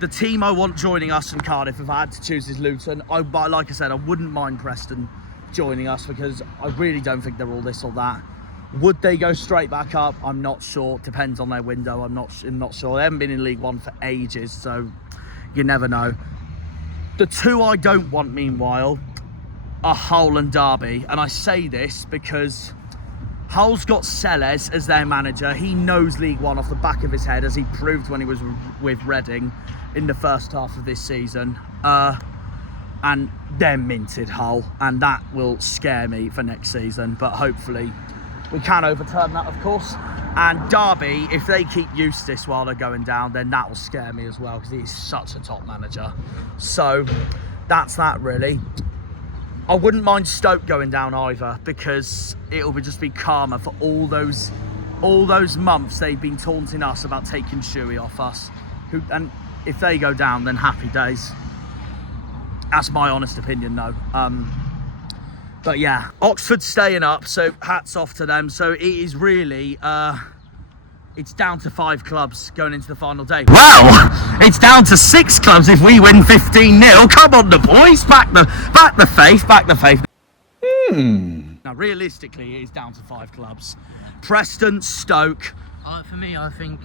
the team I want joining us in Cardiff, if I had to choose, is Luton. But like I said, I wouldn't mind Preston joining us because I really don't think they're all this or that. Would they go straight back up? I'm not sure. Depends on their window. I'm not sure. They haven't been in League One for ages, so you never know. The two I don't want, meanwhile, are Hull and Derby. And I say this because Hull's got Sellers as their manager. He knows League One off the back of his head, as he proved when he was with Reading in the first half of this season. And they're minted, Hull, and that will scare me for next season. But hopefully we can overturn that, of course. And Derby, if they keep Eustace while they're going down, then that will scare me as well, because he's such a top manager. So that's that, really. I wouldn't mind Stoke going down either, because it'll just be karma for all those months they've been taunting us about taking Shuey off us. And if they go down, then happy days. That's my honest opinion, though. But yeah, Oxford's staying up, so hats off to them. So it is really, it's down to 5 clubs going into the final day. Well, it's down to 6 clubs if we win 15-0. Come on, the boys, back the faith. Now, realistically, it is down to 5 clubs. Preston, Stoke. For me, I think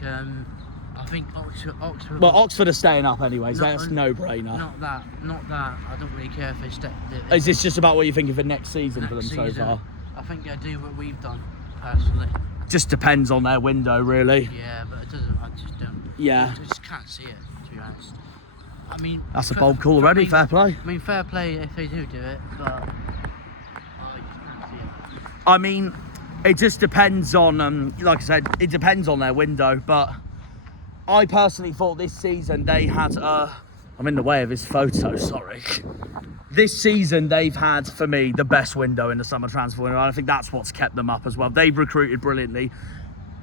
Oxford. Well, Oxford are staying up anyway, so that's no-brainer. Not that. I don't really care if they stay. Is this just about what you're thinking for next season for them so far? I think they do what we've done, personally. Just depends on their window, really. Yeah, but it doesn't. I just don't. Yeah. I just can't see it, to be honest. I mean, that's a bold call already. Fair play. I mean, fair play if they do it, but I just can't see it. I mean, it just depends on. Like I said, it depends on their window, but I personally thought this season they had. I'm in the way of his photo. Sorry. This season they've had, for me, the best window in the summer transfer window. And I think that's what's kept them up as well. They've recruited brilliantly.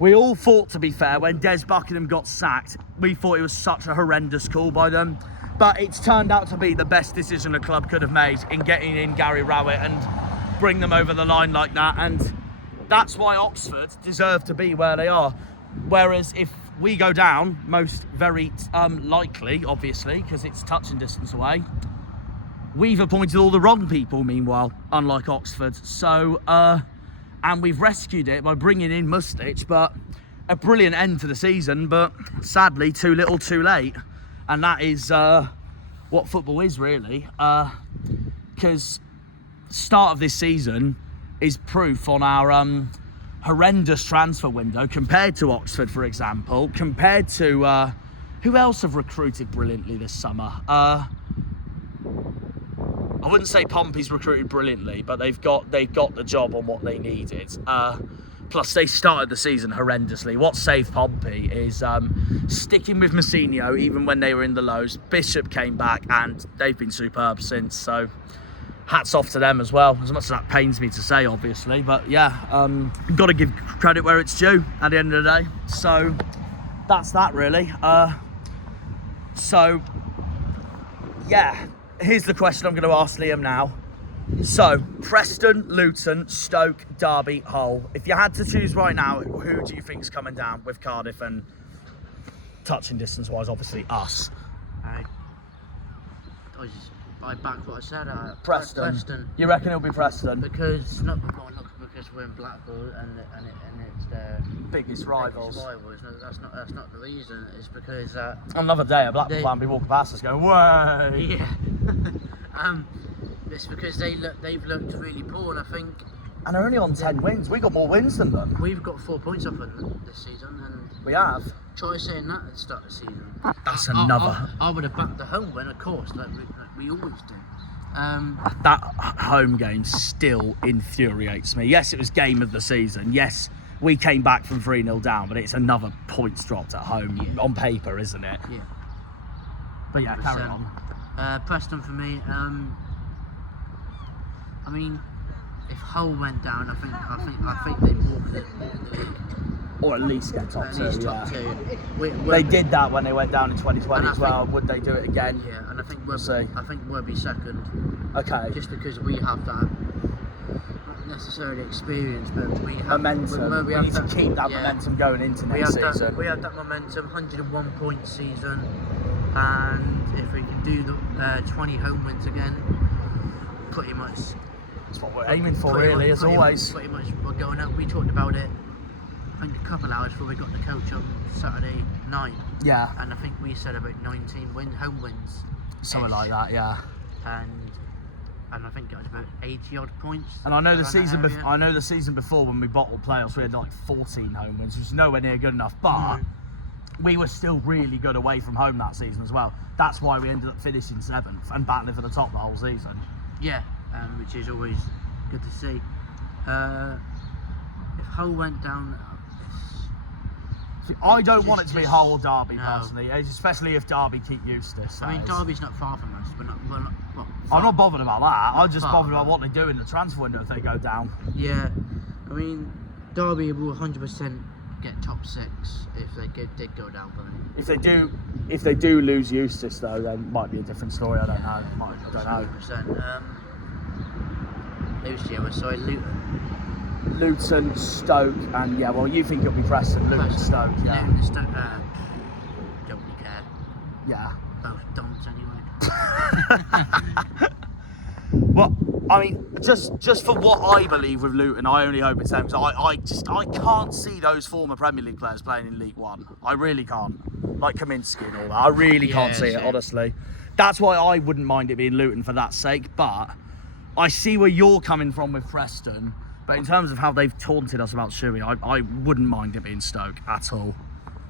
We all thought, to be fair, when Des Buckingham got sacked, we thought it was such a horrendous call by them. But it's turned out to be the best decision the club could have made in getting in Gary Rowett and bring them over the line like that. And that's why Oxford deserve to be where they are. Whereas if we go down, most very likely, obviously, because it's touching distance away, we've appointed all the wrong people, meanwhile, unlike Oxford. So, and we've rescued it by bringing in Mustich, but a brilliant end to the season, but sadly, too little, too late. And that is what football is, really. Because start of this season is proof on our horrendous transfer window compared to Oxford, for example, compared to who else have recruited brilliantly this summer? I wouldn't say Pompey's recruited brilliantly, but they've got the job on what they needed. Plus, they started the season horrendously. What saved Pompey is sticking with Massinho even when they were in the lows. Bishop came back, and they've been superb since. So, hats off to them as well. As much as that pains me to say, obviously, but yeah, got to give credit where it's due at the end of the day. So, that's that really. So, yeah. Here's the question I'm going to ask Liam now. So, Preston, Luton, Stoke, Derby, Hull. If you had to choose right now, who do you think's coming down with Cardiff and touching distance-wise, obviously, us? I back what I said. Preston. You reckon it'll be Preston? Because not because we're in Blackpool and it's their biggest rivals. No, that's not the reason. It's because another day a Blackpool fan be walking past us going, "Way!" Yeah. It's because they've looked really poor, and I think. And they're only on 10 wins. We got more wins than them. We've got 4 points off them this season, and we have. Try saying that at the start of the season. That's another. I would have backed the home win, of course, like we always do. That home game still infuriates me. Yes, it was game of the season. Yes, we came back from 3-0 down, but it's another points dropped at home on paper, isn't it? Yeah. But yeah, carry on. Preston for me. I mean, if Hull went down, I think they'd walk the league. Or at least get top two. Top two. They did that when they went down in 2020 as well. Would they do it again? Yeah, and I think we'll be second. Okay. Just because we have that, not necessarily experience, but we have momentum. We need to keep that momentum going into next season. We have that momentum, 101 point season, and if we can do the 20 home wins again, pretty much. That's what we're aiming for, really, as always. Pretty much we're going up. We talked about it, I think, a couple hours before we got the coach on Saturday night. Yeah. And I think we said about 19 home wins. Something like that, yeah. And I think it was about 80 odd points. And I know the season before when we bottled playoffs, we had like 14 home wins, which was nowhere near good enough. But we were still really good away from home that season as well. That's why we ended up finishing 7th and battling for the top the whole season. Yeah, which is always good to see. If Hull went down, I don't want it to be Hull or Derby personally, especially if Derby keep Eustace. I mean, Derby's not far from us. I'm not bothered about that. I'm just bothered about what they do in the transfer window if they go down. Yeah, I mean, Derby will 100% get top 6 if they did go down. If they do lose Eustace though, then it might be a different story. I don't know. I don't know. 100%. Who's the other side? Luton, Stoke, and you think it'll be Preston, Luton, Stoke, yeah. Luton, Stoke, don't really care. Yeah. Both don'ts anyway. Well, I mean, just for what I believe with Luton, I only hope it's them. Because I can't see those former Premier League players playing in League One. I really can't. Like Kaminsky and all that. I really can't see it, honestly. That's why I wouldn't mind it being Luton for that sake. But I see where you're coming from with Preston. But in terms of how they've taunted us about Shuey, I wouldn't mind it being Stoke at all.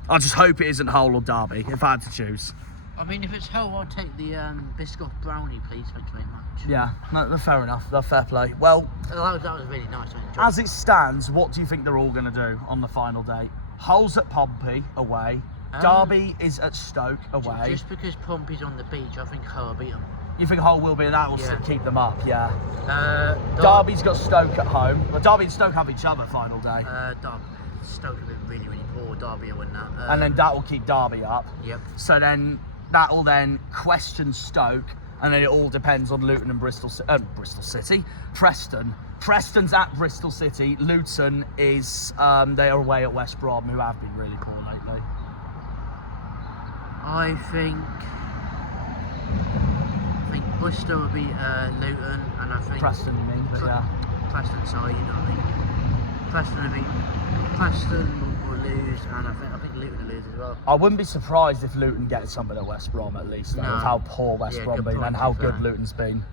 I just hope it isn't Hull or Derby, if I had to choose. I mean, if it's Hull, I'll take the Biscoff Brownie, please. Thanks very much. Yeah, no, fair enough. Fair play. Well, that was really nice. As it stands, what do you think they're all going to do on the final day? Hull's at Pompey, away. Derby is at Stoke, away. Just because Pompey's on the beach, I think Hull will beat them. You think Hull will be, and that will keep them up, yeah. Derby's got Stoke at home. Well, Derby and Stoke have each other final day. Stoke have been really, really poor. Derby will win that. And then that will keep Derby up. Yep. So then that will then question Stoke, and then it all depends on Luton and Bristol City. Preston's at Bristol City. Luton is they are away at West Brom, who have been really poor lately. I think Bristol will beat Luton, and I think Preston, you mean? Preston, sorry, you know what I mean. Preston will lose, and I think Luton will lose as well. I wouldn't be surprised if Luton gets something at West Brom at least, though, with how poor West Brom been and how good Luton's been.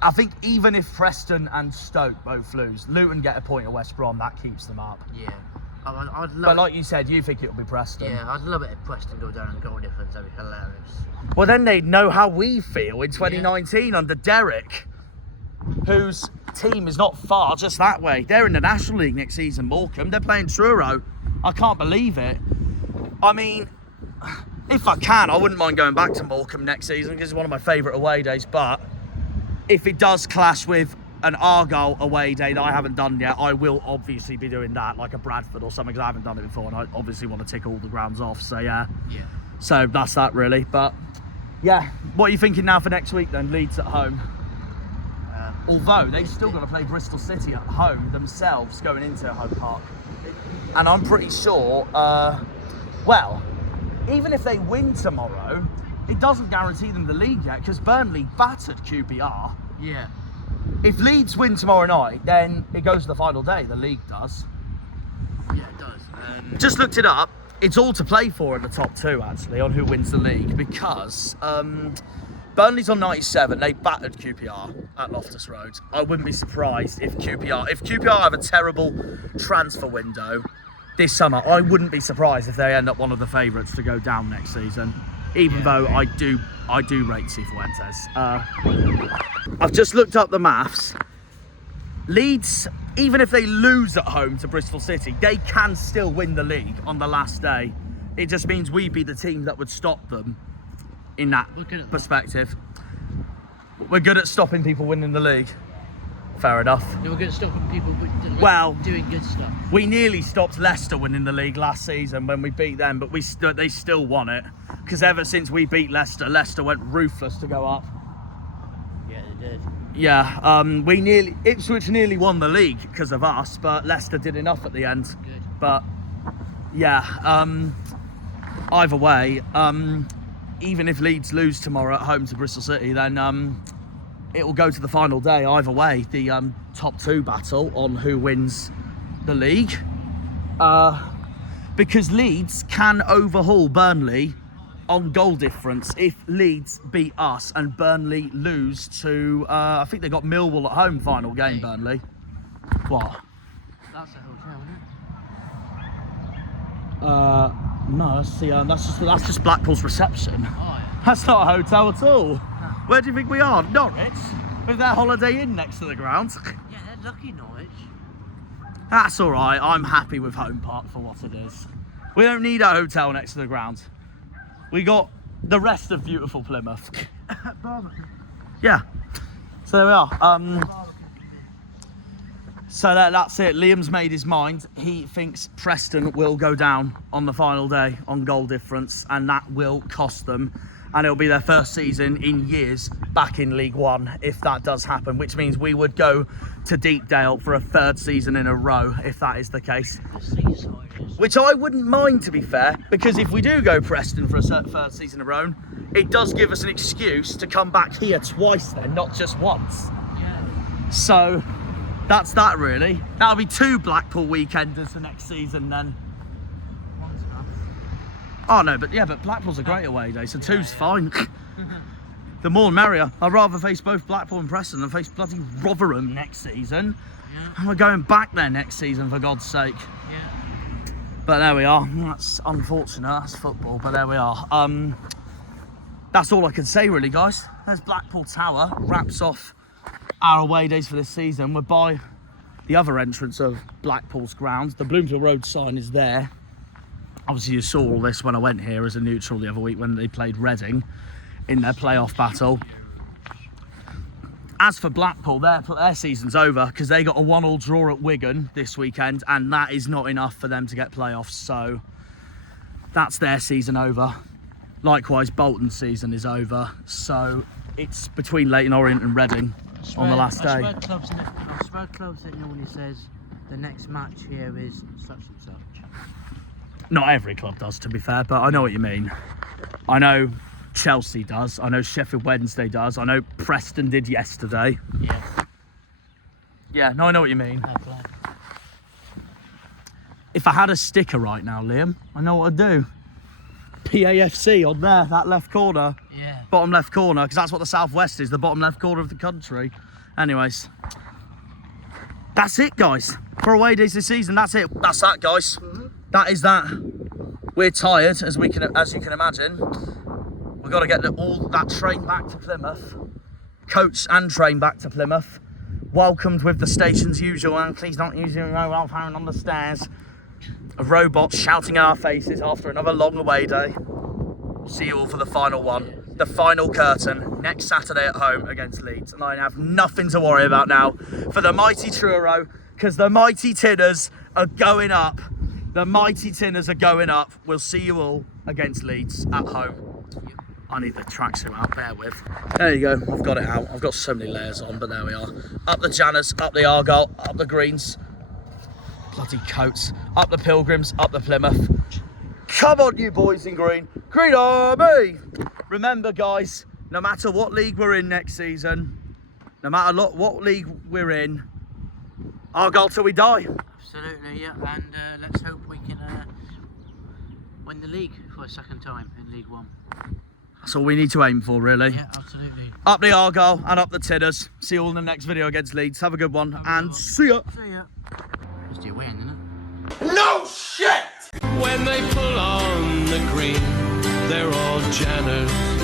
I think even if Preston and Stoke both lose, Luton get a point at West Brom, that keeps them up. Yeah. I'd love but like you said, you think it'll be Preston. Yeah, I'd love it if Preston go down and goal difference. That'd be hilarious. Well, then they'd know how we feel in 2019 under Derek. whose team is not far just that way. They're in the National League next season, Morecambe. They're playing Truro. I can't believe it. I mean, if I can, I wouldn't mind going back to Morecambe next season because it's one of my favourite away days. But if it does clash with an Argyle away day that I haven't done yet, I will obviously be doing that, like a Bradford or something, because I haven't done it before and I obviously want to tick all the grounds off. So yeah. So that's that really. But yeah, what are you thinking now for next week then? Leeds at home. Although they've still got to play Bristol City at home themselves going into Home Park. And I'm pretty sure, well, even if they win tomorrow, it doesn't guarantee them the league yet because Burnley battered QPR. Yeah. If Leeds win tomorrow night, then it goes to the final day. The league does. Yeah, it does. Just looked it up. It's all to play for in the top two, actually, on who wins the league because Burnley's on 97. They battered QPR at Loftus Road. I wouldn't be surprised if QPR have a terrible transfer window this summer. I wouldn't be surprised if they end up one of the favourites to go down next season. Even though I do rate Cifuentes. I've just looked up the maths. Leeds, even if they lose at home to Bristol City, they can still win the league on the last day. It just means we'd be the team that would stop them in that perspective. We're good at stopping people winning the league. Fair enough. No, we're good at stopping people doing good stuff. We nearly stopped Leicester winning the league last season when we beat them, but they still won it. Because ever since we beat Leicester, Leicester went ruthless to go up. Yeah, they did. Yeah, Ipswich nearly won the league because of us, but Leicester did enough at the end. Good. But yeah, either way, even if Leeds lose tomorrow at home to Bristol City, then it will go to the final day. Either way, the top two battle on who wins the league, because Leeds can overhaul Burnley on goal difference if Leeds beat us and Burnley lose to I think they got Millwall at home final game. Burnley. What? That's a hotel, isn't it? No, that's just Blackpool's reception. Oh, yeah. That's not a hotel at all. Where do you think we are? Norwich, with their Holiday Inn next to the ground. Yeah, they're lucky, Norwich. That's all right. I'm happy with Home Park for what it is. We don't need a hotel next to the ground. We got the rest of beautiful Plymouth. Yeah. So there we are. So that's it. Liam's made his mind. He thinks Preston will go down on the final day on goal difference, and that will cost them. And it'll be their first season in years back in League One if that does happen, which means we would go to Deepdale for a third season in a row if that is the case. Which I wouldn't mind, to be fair, because if we do go Preston for a third season in a row, it does give us an excuse to come back here twice then, not just once. Yeah. So that's that really. That'll be 2 Blackpool weekenders for next season then. Oh no, but Blackpool's a great away day, so 2's fine. The more the merrier. I'd rather face both Blackpool and Preston than face bloody Rotherham next season. Yeah. And we're going back there next season, for God's sake. Yeah. But there we are. That's unfortunate, that's football, but there we are. That's all I can say really, guys. There's Blackpool Tower, wraps off our away days for this season. We're by the other entrance of Blackpool's ground. The Bloomfield Road sign is there. Obviously you saw all this when I went here as a neutral the other week when they played Reading in their playoff battle. As for Blackpool, their season's over because they got a 1-1 draw at Wigan this weekend, and that is not enough for them to get playoffs, so that's their season over. Likewise, Bolton's season is over, so it's between Leyton Orient and Reading on the last day. I swear clubs that normally says the next match here is such and such. Not every club does, to be fair, but I know what you mean. I know Chelsea does. I know Sheffield Wednesday does. I know Preston did yesterday. Yeah. Yeah, no, I know what you mean. If I had a sticker right now, Liam, I know what I'd do. PAFC on there, that left corner. Yeah. Bottom left corner, because that's what the Southwest is, the bottom left corner of the country. Anyways, that's it, guys. For away days this season, that's it. That's that, guys. That is that. We're tired, as you can imagine. We've got to get all that train back to Plymouth, coach and train back to Plymouth, welcomed with the station's usual, and please don't use your mobile phone on the stairs. A robot shouting in our faces after another long away day. We'll see you all for the final one. The final curtain next Saturday at home against Leeds. And I have nothing to worry about now for the mighty Truro, because the mighty Tinners are going up. The mighty Tinners are going up. We'll see you all against Leeds at home. I need the tracksuit out, bear with. There you go, I've got it out. I've got so many layers on, but there we are. Up the Janners, up the Argyle, up the Greens. Bloody coats. Up the Pilgrims, up the Plymouth. Come on, you boys in green. Green Army! Remember, guys, no matter what league we're in next season, no matter what league we're in, Argyle till we die. Absolutely, yeah. And let's hope we can win the league for a second time in League One. That's all we need to aim for, really. Yeah, absolutely. Up the Argyle and up the Tinners. See you all in the next video against Leeds. Have a good one and see ya. See ya. Just your win, isn't it? No shit! When they pull on the green, they're all Janners.